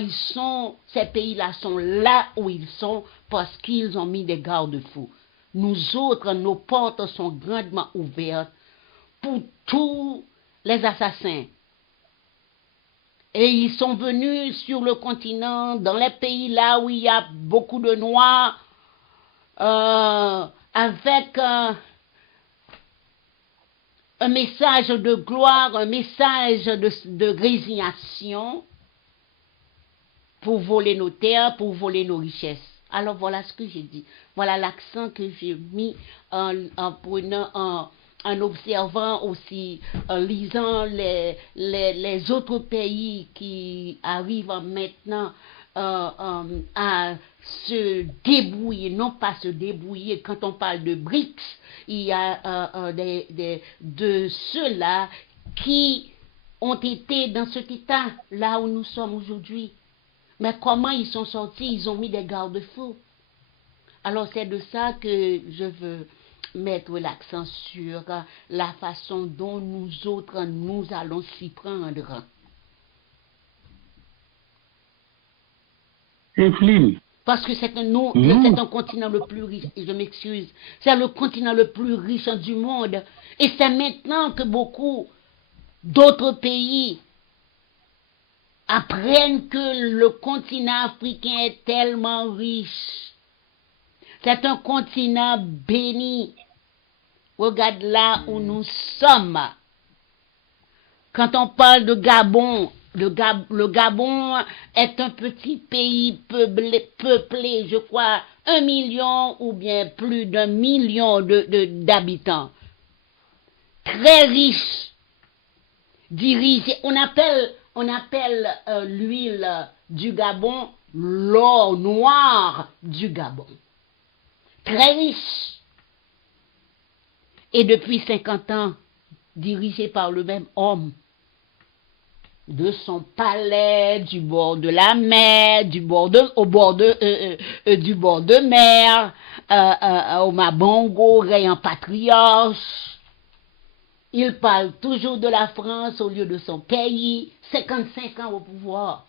ces pays-là sont là où ils sont, parce qu'ils ont mis des garde-fous. Nous autres, nos portes sont grandement ouvertes pour tous les assassins. Et ils sont venus sur le continent, dans les pays là où il y a beaucoup de Noirs, avec un message de gloire, un message de résignation pour voler nos terres, pour voler nos richesses. Alors voilà ce que j'ai dit. Voilà l'accent que j'ai mis en observant aussi, en lisant les autres pays qui arrivent maintenant à se débrouiller, non pas se débrouiller. Quand on parle de BRICS, il y a de ceux-là qui ont été dans cet état là où nous sommes aujourd'hui. Mais comment ils sont sortis? Ils ont mis des garde-fous. Alors c'est de ça que je veux mettre l'accent sur la façon dont nous autres, nous allons s'y prendre. Evelyne. Parce que c'est un continent le plus riche, et je m'excuse, c'est le continent le plus riche du monde. Et c'est maintenant que beaucoup d'autres pays apprennent que le continent africain est tellement riche. C'est un continent béni. Regarde là où nous sommes. Quand on parle de Gabon, le Gabon est un petit pays peuplé, je crois, 1 million ou bien plus d'1 million d'habitants. Très riche. Dirigé, on appelle l'huile du Gabon l'or noir du Gabon. Très riche. Et depuis 50 ans, dirigé par le même homme, de son palais, du bord de la mer, du bord de mer, au Mabongo, Rayon Patriarche. Il parle toujours de la France au lieu de son pays, 55 ans au pouvoir.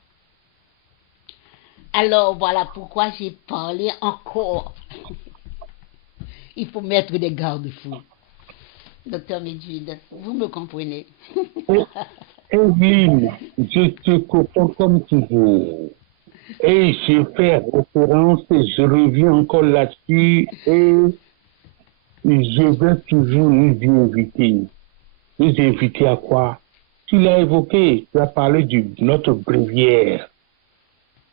Alors voilà pourquoi j'ai parlé encore. Il faut mettre des garde-fous. Docteur Medjuid, vous me comprenez? Evelyne, je te comprends comme toujours. Et je fais référence, et je reviens encore là-dessus, et je vais toujours nous inviter. Nous inviter à quoi? Tu l'as évoqué, tu as parlé de notre bréviaire.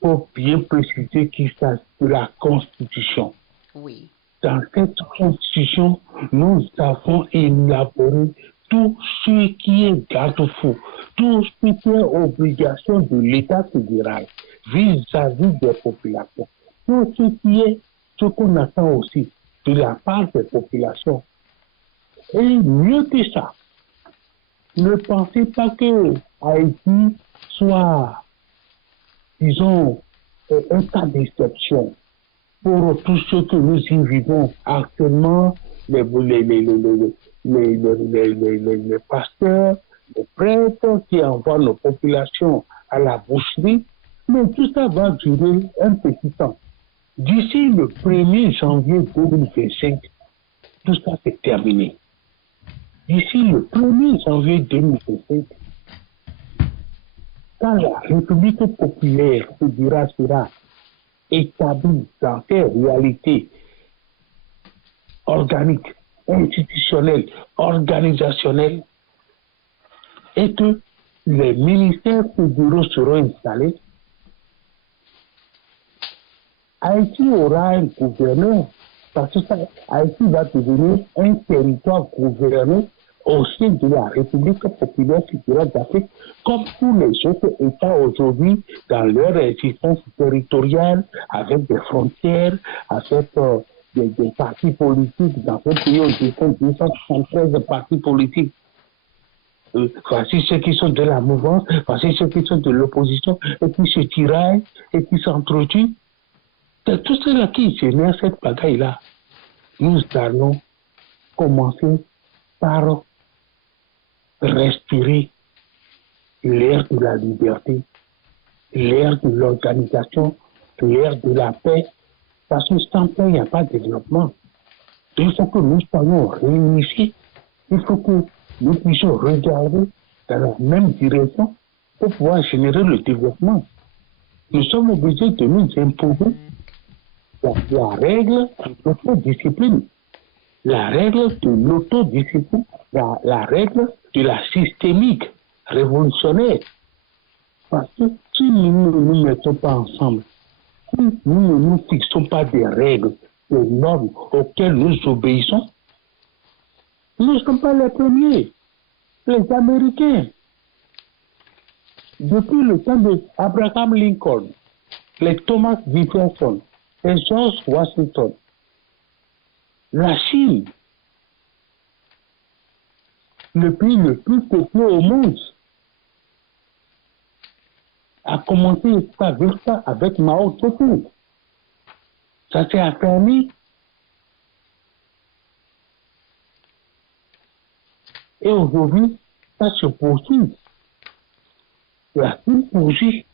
Pour bien préciser qu'il s'agit de la Constitution. Oui. Dans cette Constitution, nous avons élaboré tout ce qui est garde-fou, tout ce qui est obligation de l'État fédéral vis-à-vis des populations, tout ce qui est ce qu'on attend aussi de la part des populations. Et mieux que ça, ne pensez pas que Haïti soit, disons, un cas d'exception. pour tous ceux que nous y vivons actuellement, les pasteurs, les prêtres qui envoient nos populations à la boucherie. Mais tout ça va durer un petit temps. D'ici le 1er janvier 2025, tout ça c'est terminé. D'ici le 1er janvier 2025, quand la République populaire sera établie dans ses réalités organiques, institutionnelles, organisationnelles, et que les ministères fédéraux seront installés, Haïti aura un gouverneur, parce que Haïti va devenir un territoire gouverné au sein de la République populaire fédérale d'Afrique, comme tous les autres États aujourd'hui dans leur existence territoriale, avec des frontières, avec des partis politiques. Dans ce pays, on compte 273 partis politiques. Voici ceux qui sont de la mouvance, voici ceux qui sont de l'opposition, et qui se tiraillent, et qui s'entretuent. C'est tout cela qui génère cette bagaille-là. Nous allons commencer par respirer l'air de la liberté, l'air de l'organisation, l'air de la paix, parce que sans paix, il n'y a pas de développement. Il faut que nous soyons réunis, il faut que nous puissions regarder dans la même direction pour pouvoir générer le développement. Nous sommes obligés de nous imposer la règle de l'autodiscipline, la règle de l'autodiscipline, la règle de la systémique révolutionnaire. Parce que si nous ne nous mettons pas ensemble, si nous ne nous fixons pas des règles, des normes auxquelles nous obéissons, nous ne sommes pas les premiers. Les Américains, depuis le temps d'Abraham Lincoln, les Thomas Jefferson, les George Washington, la Chine, le pays le plus peuplé au monde, a commencé ça avec Mao Tse-tung. Ça s'est affermi. Et aujourd'hui, ça se poursuit. La Chine poursuit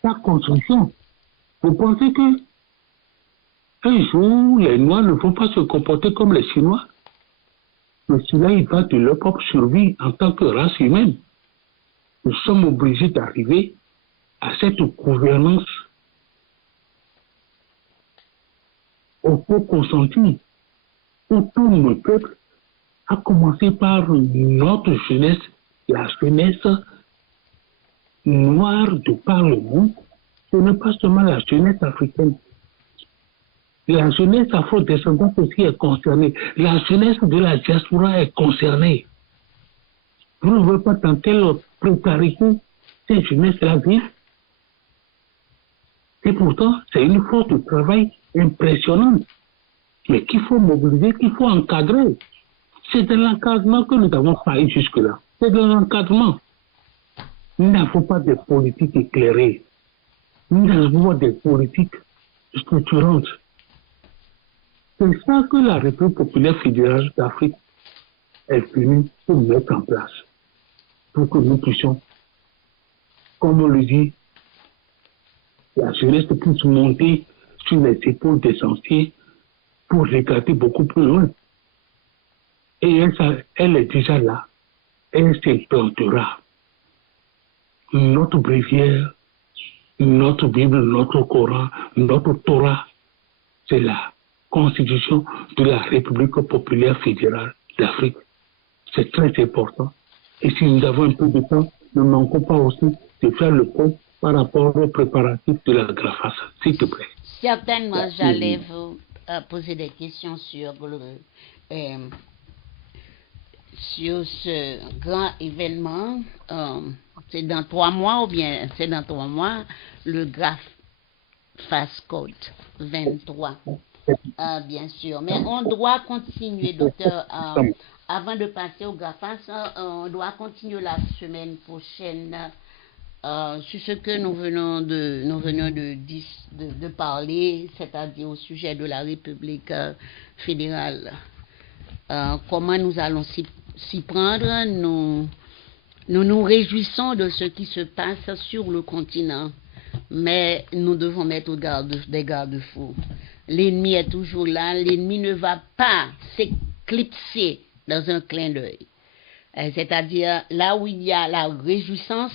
sa construction. Vous pensez que un jour, les Noirs ne vont pas se comporter comme les Chinois? Mais cela, il va de leur propre survie en tant que race humaine. Nous sommes obligés d'arriver à cette gouvernance auto-consentie où tout le peuple, à commencer par notre jeunesse, la jeunesse noire de par le monde, ce n'est pas seulement la jeunesse africaine. La jeunesse afro-descendante aussi est concernée. La jeunesse de la diaspora est concernée. Vous ne voulez pas dans quelle précarité cette jeunesse-là vit. Et pourtant, c'est une force de travail impressionnante, mais qu'il faut mobiliser, qu'il faut encadrer. C'est de l'encadrement que nous avons failli jusque-là. C'est de l'encadrement. Nous n'avons pas de politique éclairée. Nous avons pas de politique structurante. C'est ça que la République populaire fédérale d'Afrique est venue pour mettre en place. Pour que nous puissions, comme on le dit, la jeunesse puisse monter sur les épaules des anciens pour regarder beaucoup plus loin. Et elle est déjà là. Elle s'implantera. Notre bréviaire, notre Bible, notre Coran, notre Torah, c'est la Constitution de la République populaire fédérale d'Afrique. C'est très important. Et si nous avons un peu de temps, ne manquons pas aussi de faire le point par rapport aux préparatifs de la GRAFAS. S'il te plaît. Certainement, j'allais vous poser des questions sur ce grand événement. C'est dans 3 mois ou bien c'est dans 3 mois, le GRAFAS Code 23. Bien sûr, mais on doit continuer, docteur. Avant de passer au GRAFAS, on doit continuer la semaine prochaine sur ce que nous venons de parler, c'est-à-dire au sujet de la République fédérale. Comment nous allons s'y prendre? Nous nous réjouissons de ce qui se passe sur le continent, mais nous devons mettre des garde-fous. L'ennemi est toujours là, l'ennemi ne va pas s'éclipser dans un clin d'œil. C'est-à-dire, là où il y a la réjouissance,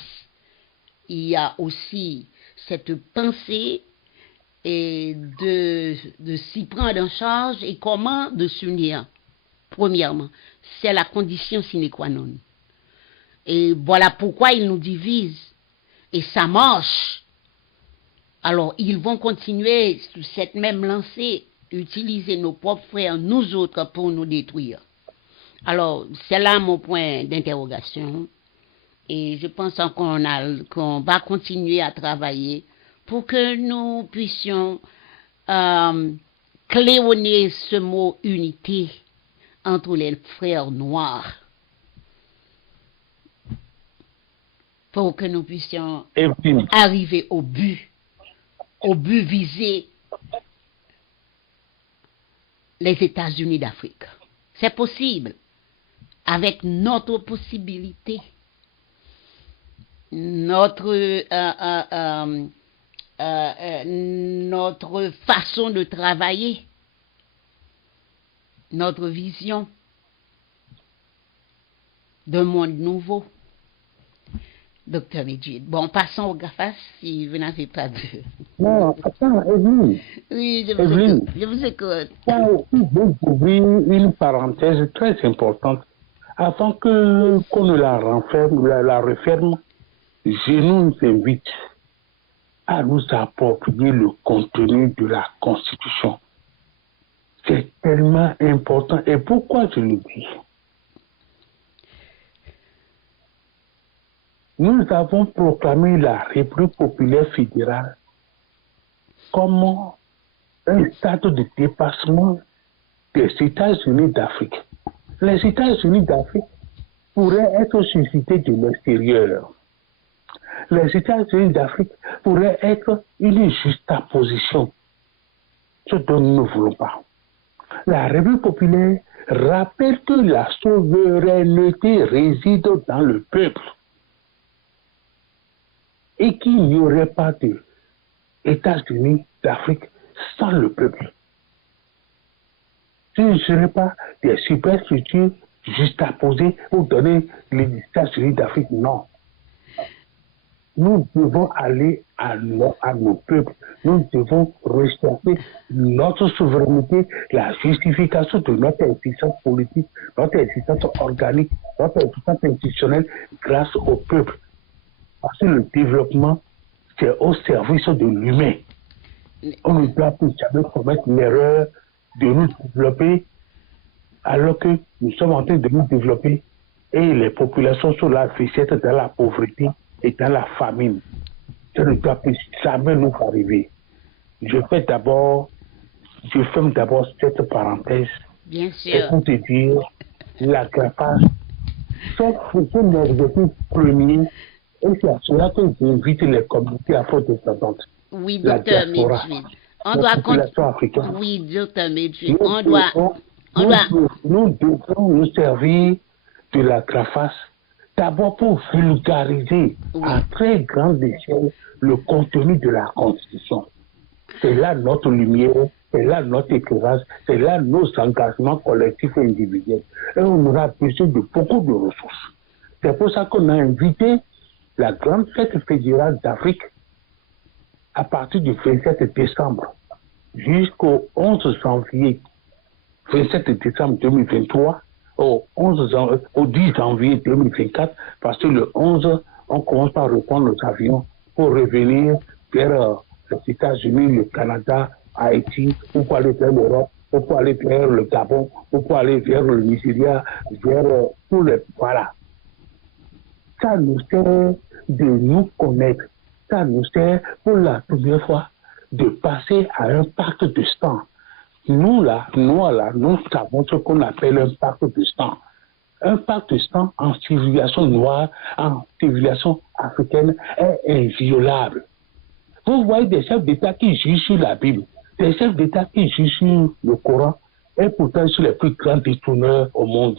il y a aussi cette pensée et de s'y prendre en charge et comment de s'unir. Premièrement, c'est la condition sine qua non. Et voilà pourquoi ils nous divisent. Et ça marche. Alors, ils vont continuer sur cette même lancée, utiliser nos propres frères, nous autres, pour nous détruire. Alors, c'est là mon point d'interrogation. Et je pense qu'on va continuer à travailler pour que nous puissions cléonner ce mot unité entre les frères noirs. Pour que nous puissions arriver au but visé, les États-Unis d'Afrique. C'est possible, avec notre possibilité, notre façon de travailler, notre vision d'un monde nouveau. Docteur Medjid. Bon, passons au GAFAS si vous n'avez pas de... Non, attends, Evelyne. Oui, je vous écoute. Vous ouvrir une parenthèse très importante. Avant qu'on ne la referme, je nous invite à nous approprier le contenu de la Constitution. C'est tellement important. Et pourquoi je le dis? Nous avons proclamé la République populaire fédérale comme un stade de dépassement des États-Unis d'Afrique. Les États-Unis d'Afrique pourraient être suscités de l'extérieur. Les États-Unis d'Afrique pourraient être une juxtaposition, ce dont nous ne voulons pas. La République populaire rappelle que la souveraineté réside dans le peuple et qu'il n'y aurait pas d'États-Unis d'Afrique sans le peuple. Ce ne serait pas des superstructures juxtaposées pour donner les États-Unis d'Afrique, non. Nous devons aller à nos peuples. Nous devons rechercher notre souveraineté, la justification de notre existence politique, notre existence organique, notre existence institutionnelle grâce au peuple. Parce que le développement, c'est au service de l'humain. On ne doit plus jamais commettre l'erreur de nous développer alors que nous sommes en train de nous développer et les populations sont là, dans la pauvreté et dans la famine. Ça ne doit plus jamais nous arriver. Je ferme d'abord cette parenthèse. Bien sûr. Et pour te dire, l'agrafage, son objectif premier, et c'est à cela que j'invite les communautés afro-descendantes. Oui, docteur Medjid. Oui, docteur Medjid. Nous devons nous servir de la GRAFAS d'abord pour vulgariser à très grande échelle le contenu de la Constitution. C'est là notre lumière, c'est là notre éclairage, c'est là nos engagements collectifs et individuels. Et on aura besoin de beaucoup de ressources. C'est pour ça qu'on a invité la grande fête fédérale d'Afrique à partir du 27 décembre jusqu'au 11 janvier, 27 décembre 2023, au 10 janvier 2024, parce que le 11, on commence par reprendre nos avions pour revenir vers les États-Unis, le Canada, Haïti, pour aller vers l'Europe, pour aller vers le Gabon, pour aller vers le Nigeria, vers tous les... Voilà. Ça nous sert de nous connaître. Ça nous sert pour la première fois de passer à un pacte de sang. Nous savons ce qu'on appelle un pacte de sang. un pacte de sang en civilisation noire, en civilisation africaine est inviolable. Vous voyez des chefs d'État qui jugent sur la Bible, des chefs d'État qui jugent sur le Coran, et pourtant ils sont les plus grands détourneurs au monde.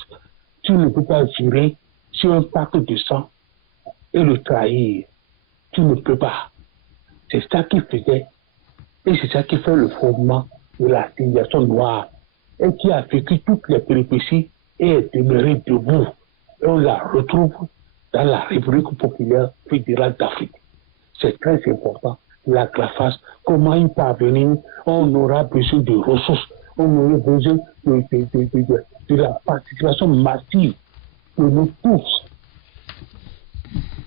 Tu ne peux pas jurer sur un pacte de sang et le trahir. Tu ne peux pas. C'est ça qui faisait, et c'est ça qui fait le fondement de la civilisation noire, et qui a vécu toutes les péripéties et est demeurée debout. Et on la retrouve dans la République populaire fédérale d'Afrique. C'est très important. La grafface, comment y parvenir? On aura besoin de ressources, on aura besoin de la participation massive de nous tous.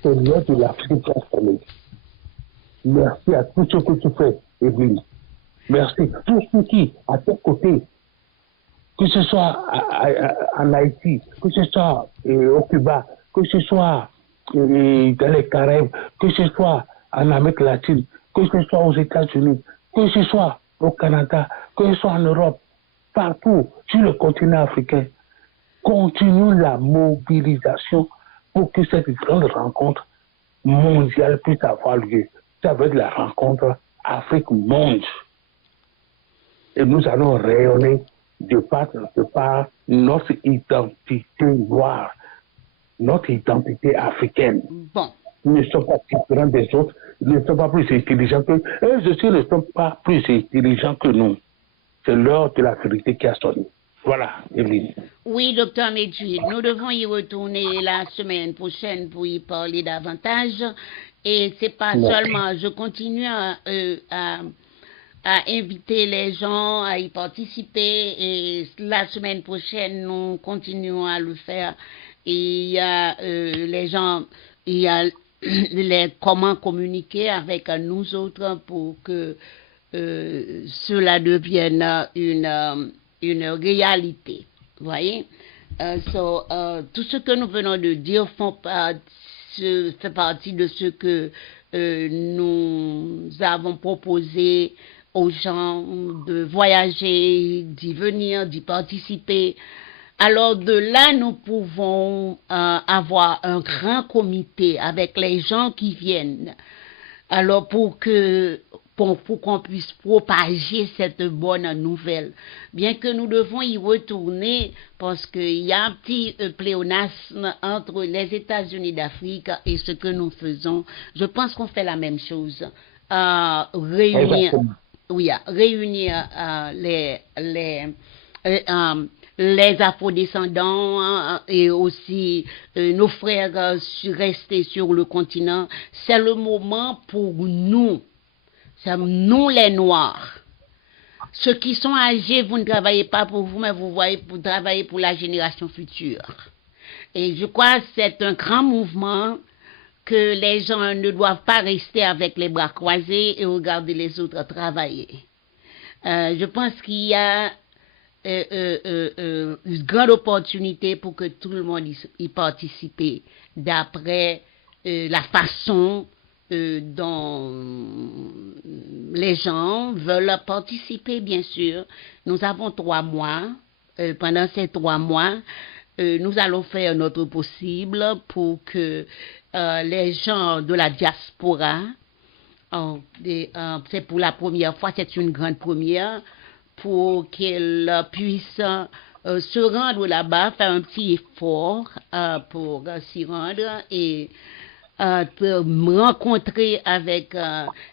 C'est l'heure de l'Afrique transformée. Merci à tout ce que tu fais, Evelyne. Merci. Tous ceux qui, à tes côtés, que ce soit en Haïti, que ce soit au Cuba, que ce soit dans les Caraïbes, que ce soit en Amérique latine, que ce soit aux États-Unis, que ce soit au Canada, que ce soit en Europe, partout sur le continent africain, continue la mobilisation pour que cette grande rencontre mondiale puisse avoir lieu. Ça veut dire la rencontre Afrique-Monde. Et nous allons rayonner de par notre identité noire, notre identité africaine. Bon. Ils ne sont pas différents des autres, ils ne sont pas plus intelligents que nous. Eux aussi ne sont pas plus intelligents que nous. C'est l'heure de la vérité qui a sonné. Voilà, Evelyne. Oui, docteur Medjid, nous devons y retourner la semaine prochaine pour y parler davantage. Et c'est pas seulement, je continue à inviter les gens à y participer et la semaine prochaine, nous continuons à le faire. Et il y a les gens, il y a comment communiquer avec nous autres pour que cela devienne une réalité. Vous voyez? Tout ce que nous venons de dire fait partie de ce que nous avons proposé aux gens de voyager, d'y venir, d'y participer. Alors de là, nous pouvons avoir un grand comité avec les gens qui viennent. Alors pour qu'on puisse propager cette bonne nouvelle. Bien que nous devons y retourner parce qu'il y a un petit pléonasme entre les États-Unis d'Afrique et ce que nous faisons. Je pense qu'on fait la même chose. Réunir les afrodescendants et aussi nos frères restés sur le continent. C'est le moment pour nous. C'est nous les Noirs. Ceux qui sont âgés, vous ne travaillez pas pour vous, mais vous travaillez pour la génération future. Et je crois que c'est un grand mouvement que les gens ne doivent pas rester avec les bras croisés et regarder les autres travailler. Je pense qu'il y a une grande opportunité pour que tout le monde y participe d'après la façon dont les gens veulent participer, bien sûr. Nous avons 3 mois. Pendant ces 3 mois, nous allons faire notre possible pour que les gens de la diaspora, c'est pour la première fois, c'est une grande première, pour qu'ils puissent se rendre là-bas, faire un petit effort pour s'y rendre et me rencontrer avec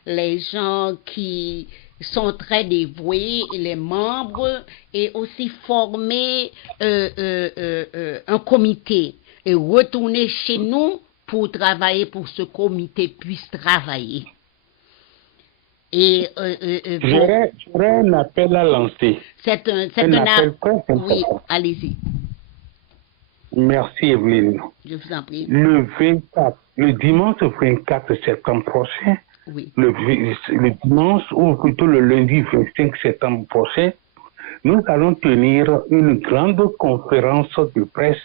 les gens qui sont très dévoués, les membres, et aussi former un comité et retourner chez nous pour travailler, pour que ce comité puisse travailler. Et j'aurais un appel à lancer. C'est un appel très important. Oui, allez-y. Merci Evelyne. Je vous en prie. Le dimanche 24 septembre prochain, oui. le dimanche ou plutôt le lundi 25 septembre prochain, nous allons tenir une grande conférence de presse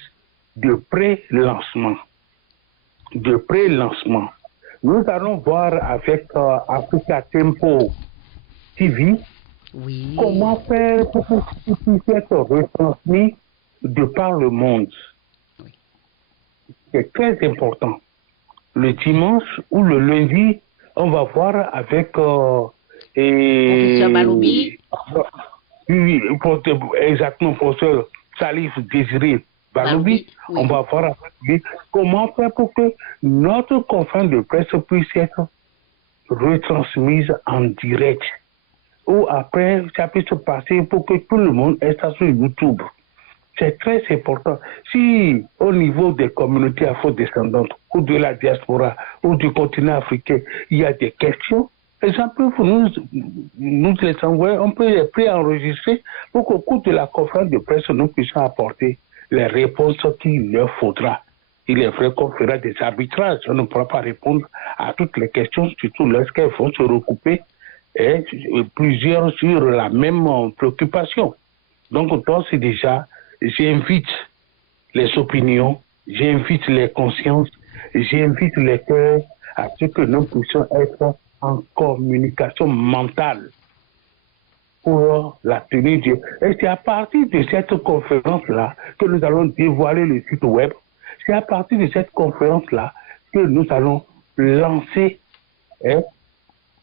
de pré-lancement. Nous allons voir avec Africa Tempo TV comment faire pour que puisse être retransmis de par le monde. c'est très important. Le dimanche ou le lundi, on va voir avec Professeur Baloubi. Oui, exactement, professeur Salif Désiré Baloubi, Oui. on va voir avec lui comment faire pour que notre conférence de presse puisse être retransmise en direct. Ou après, ça peut se passer pour que tout le monde ait ça sur YouTube. C'est très important. Si au niveau des communautés afro-descendantes ou de la diaspora ou du continent africain, il y a des questions, exemple, pour nous les envoyer, on peut les préenregistrer pour qu'au cours de la conférence de presse, nous puissions apporter les réponses qu'il leur faudra. Il est vrai qu'on fera des arbitrages, on ne pourra pas répondre à toutes les questions, surtout lorsqu'elles vont se recouper et plusieurs sur la même préoccupation. Donc, c'est déjà, j'invite les opinions, j'invite les consciences, j'invite les cœurs à ce que nous puissions être en communication mentale pour la tenue de... Et c'est à partir de cette conférence-là que nous allons dévoiler le site web. C'est à partir de cette conférence-là que nous allons lancer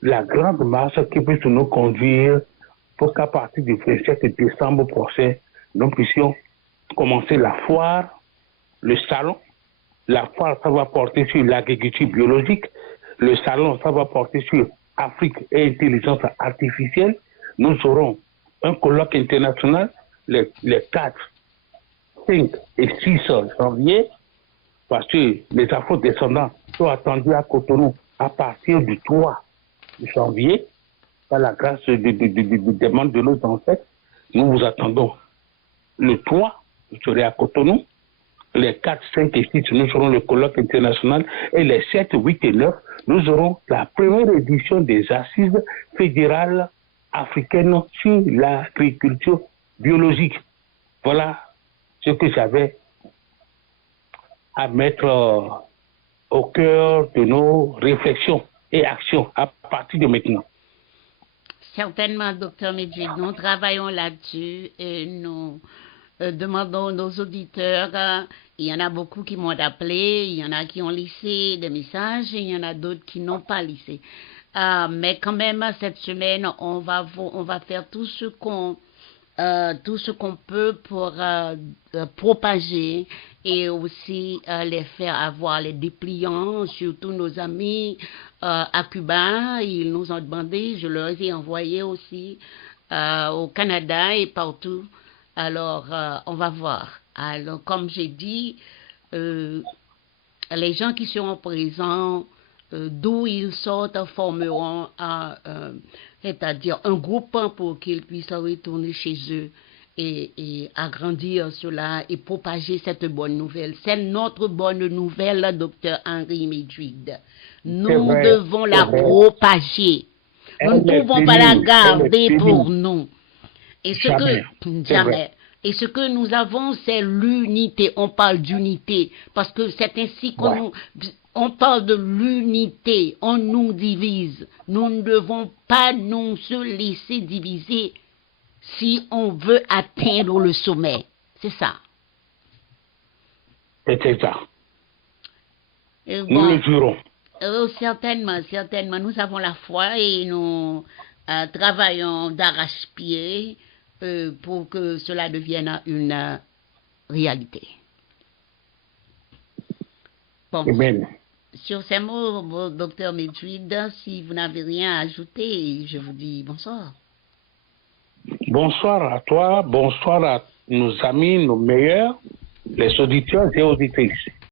la grande marche qui peut nous conduire pour qu'à partir du 27 décembre prochain, nous puissions commencer la foire, le salon. La foire, ça va porter sur l'agriculture biologique. Le salon, ça va porter sur Afrique et intelligence artificielle. Nous aurons un colloque international les 4, 5 et 6 janvier, parce que les afro-descendants sont attendus à Cotonou à partir du 3 janvier, par la grâce des membres de nos ancêtres. Nous vous attendons le 3, vous serez à Cotonou. Les 4, 5 et 6, nous aurons le colloque international. Et les 7, 8 et 9, nous aurons la première édition des assises fédérales africaines sur l'agriculture biologique. Voilà ce que j'avais à mettre au cœur de nos réflexions et actions à partir de maintenant. Certainement, docteur Medjid, nous travaillons là-dessus et nous demandons nos auditeurs, il y en a beaucoup qui m'ont appelé, il y en a qui ont laissé des messages et il y en a d'autres qui n'ont pas laissé. Mais quand même, cette semaine, on va faire tout ce qu'on peut pour propager et aussi les faire avoir les dépliants, surtout nos amis à Cuba. Ils nous ont demandé, je leur ai envoyé aussi au Canada et partout. Alors, on va voir. Alors, comme j'ai dit, les gens qui seront présents, d'où ils sortent, formeront c'est-à-dire un groupe pour qu'ils puissent retourner chez eux et agrandir cela et propager cette bonne nouvelle. C'est notre bonne nouvelle, docteur Henri Medjid. Nous devons la propager. Nous ne pouvons pas la garder pour nous. Et jamais. Et ce que nous avons, c'est l'unité. On parle d'unité parce que c'est ainsi on parle de l'unité. On nous divise. Nous ne devons pas nous se laisser diviser si on veut atteindre le sommet. C'est ça. C'est ça. Bon, nous le jurons. Certainement. Nous avons la foi et nous travaillons d'arrache-pied pour que cela devienne une réalité. Bon, Amen. Sur ces mots, docteur Medjid, si vous n'avez rien à ajouter, je vous dis bonsoir. Bonsoir à toi, bonsoir à nos amis, nos meilleurs, les auditeurs et auditrices.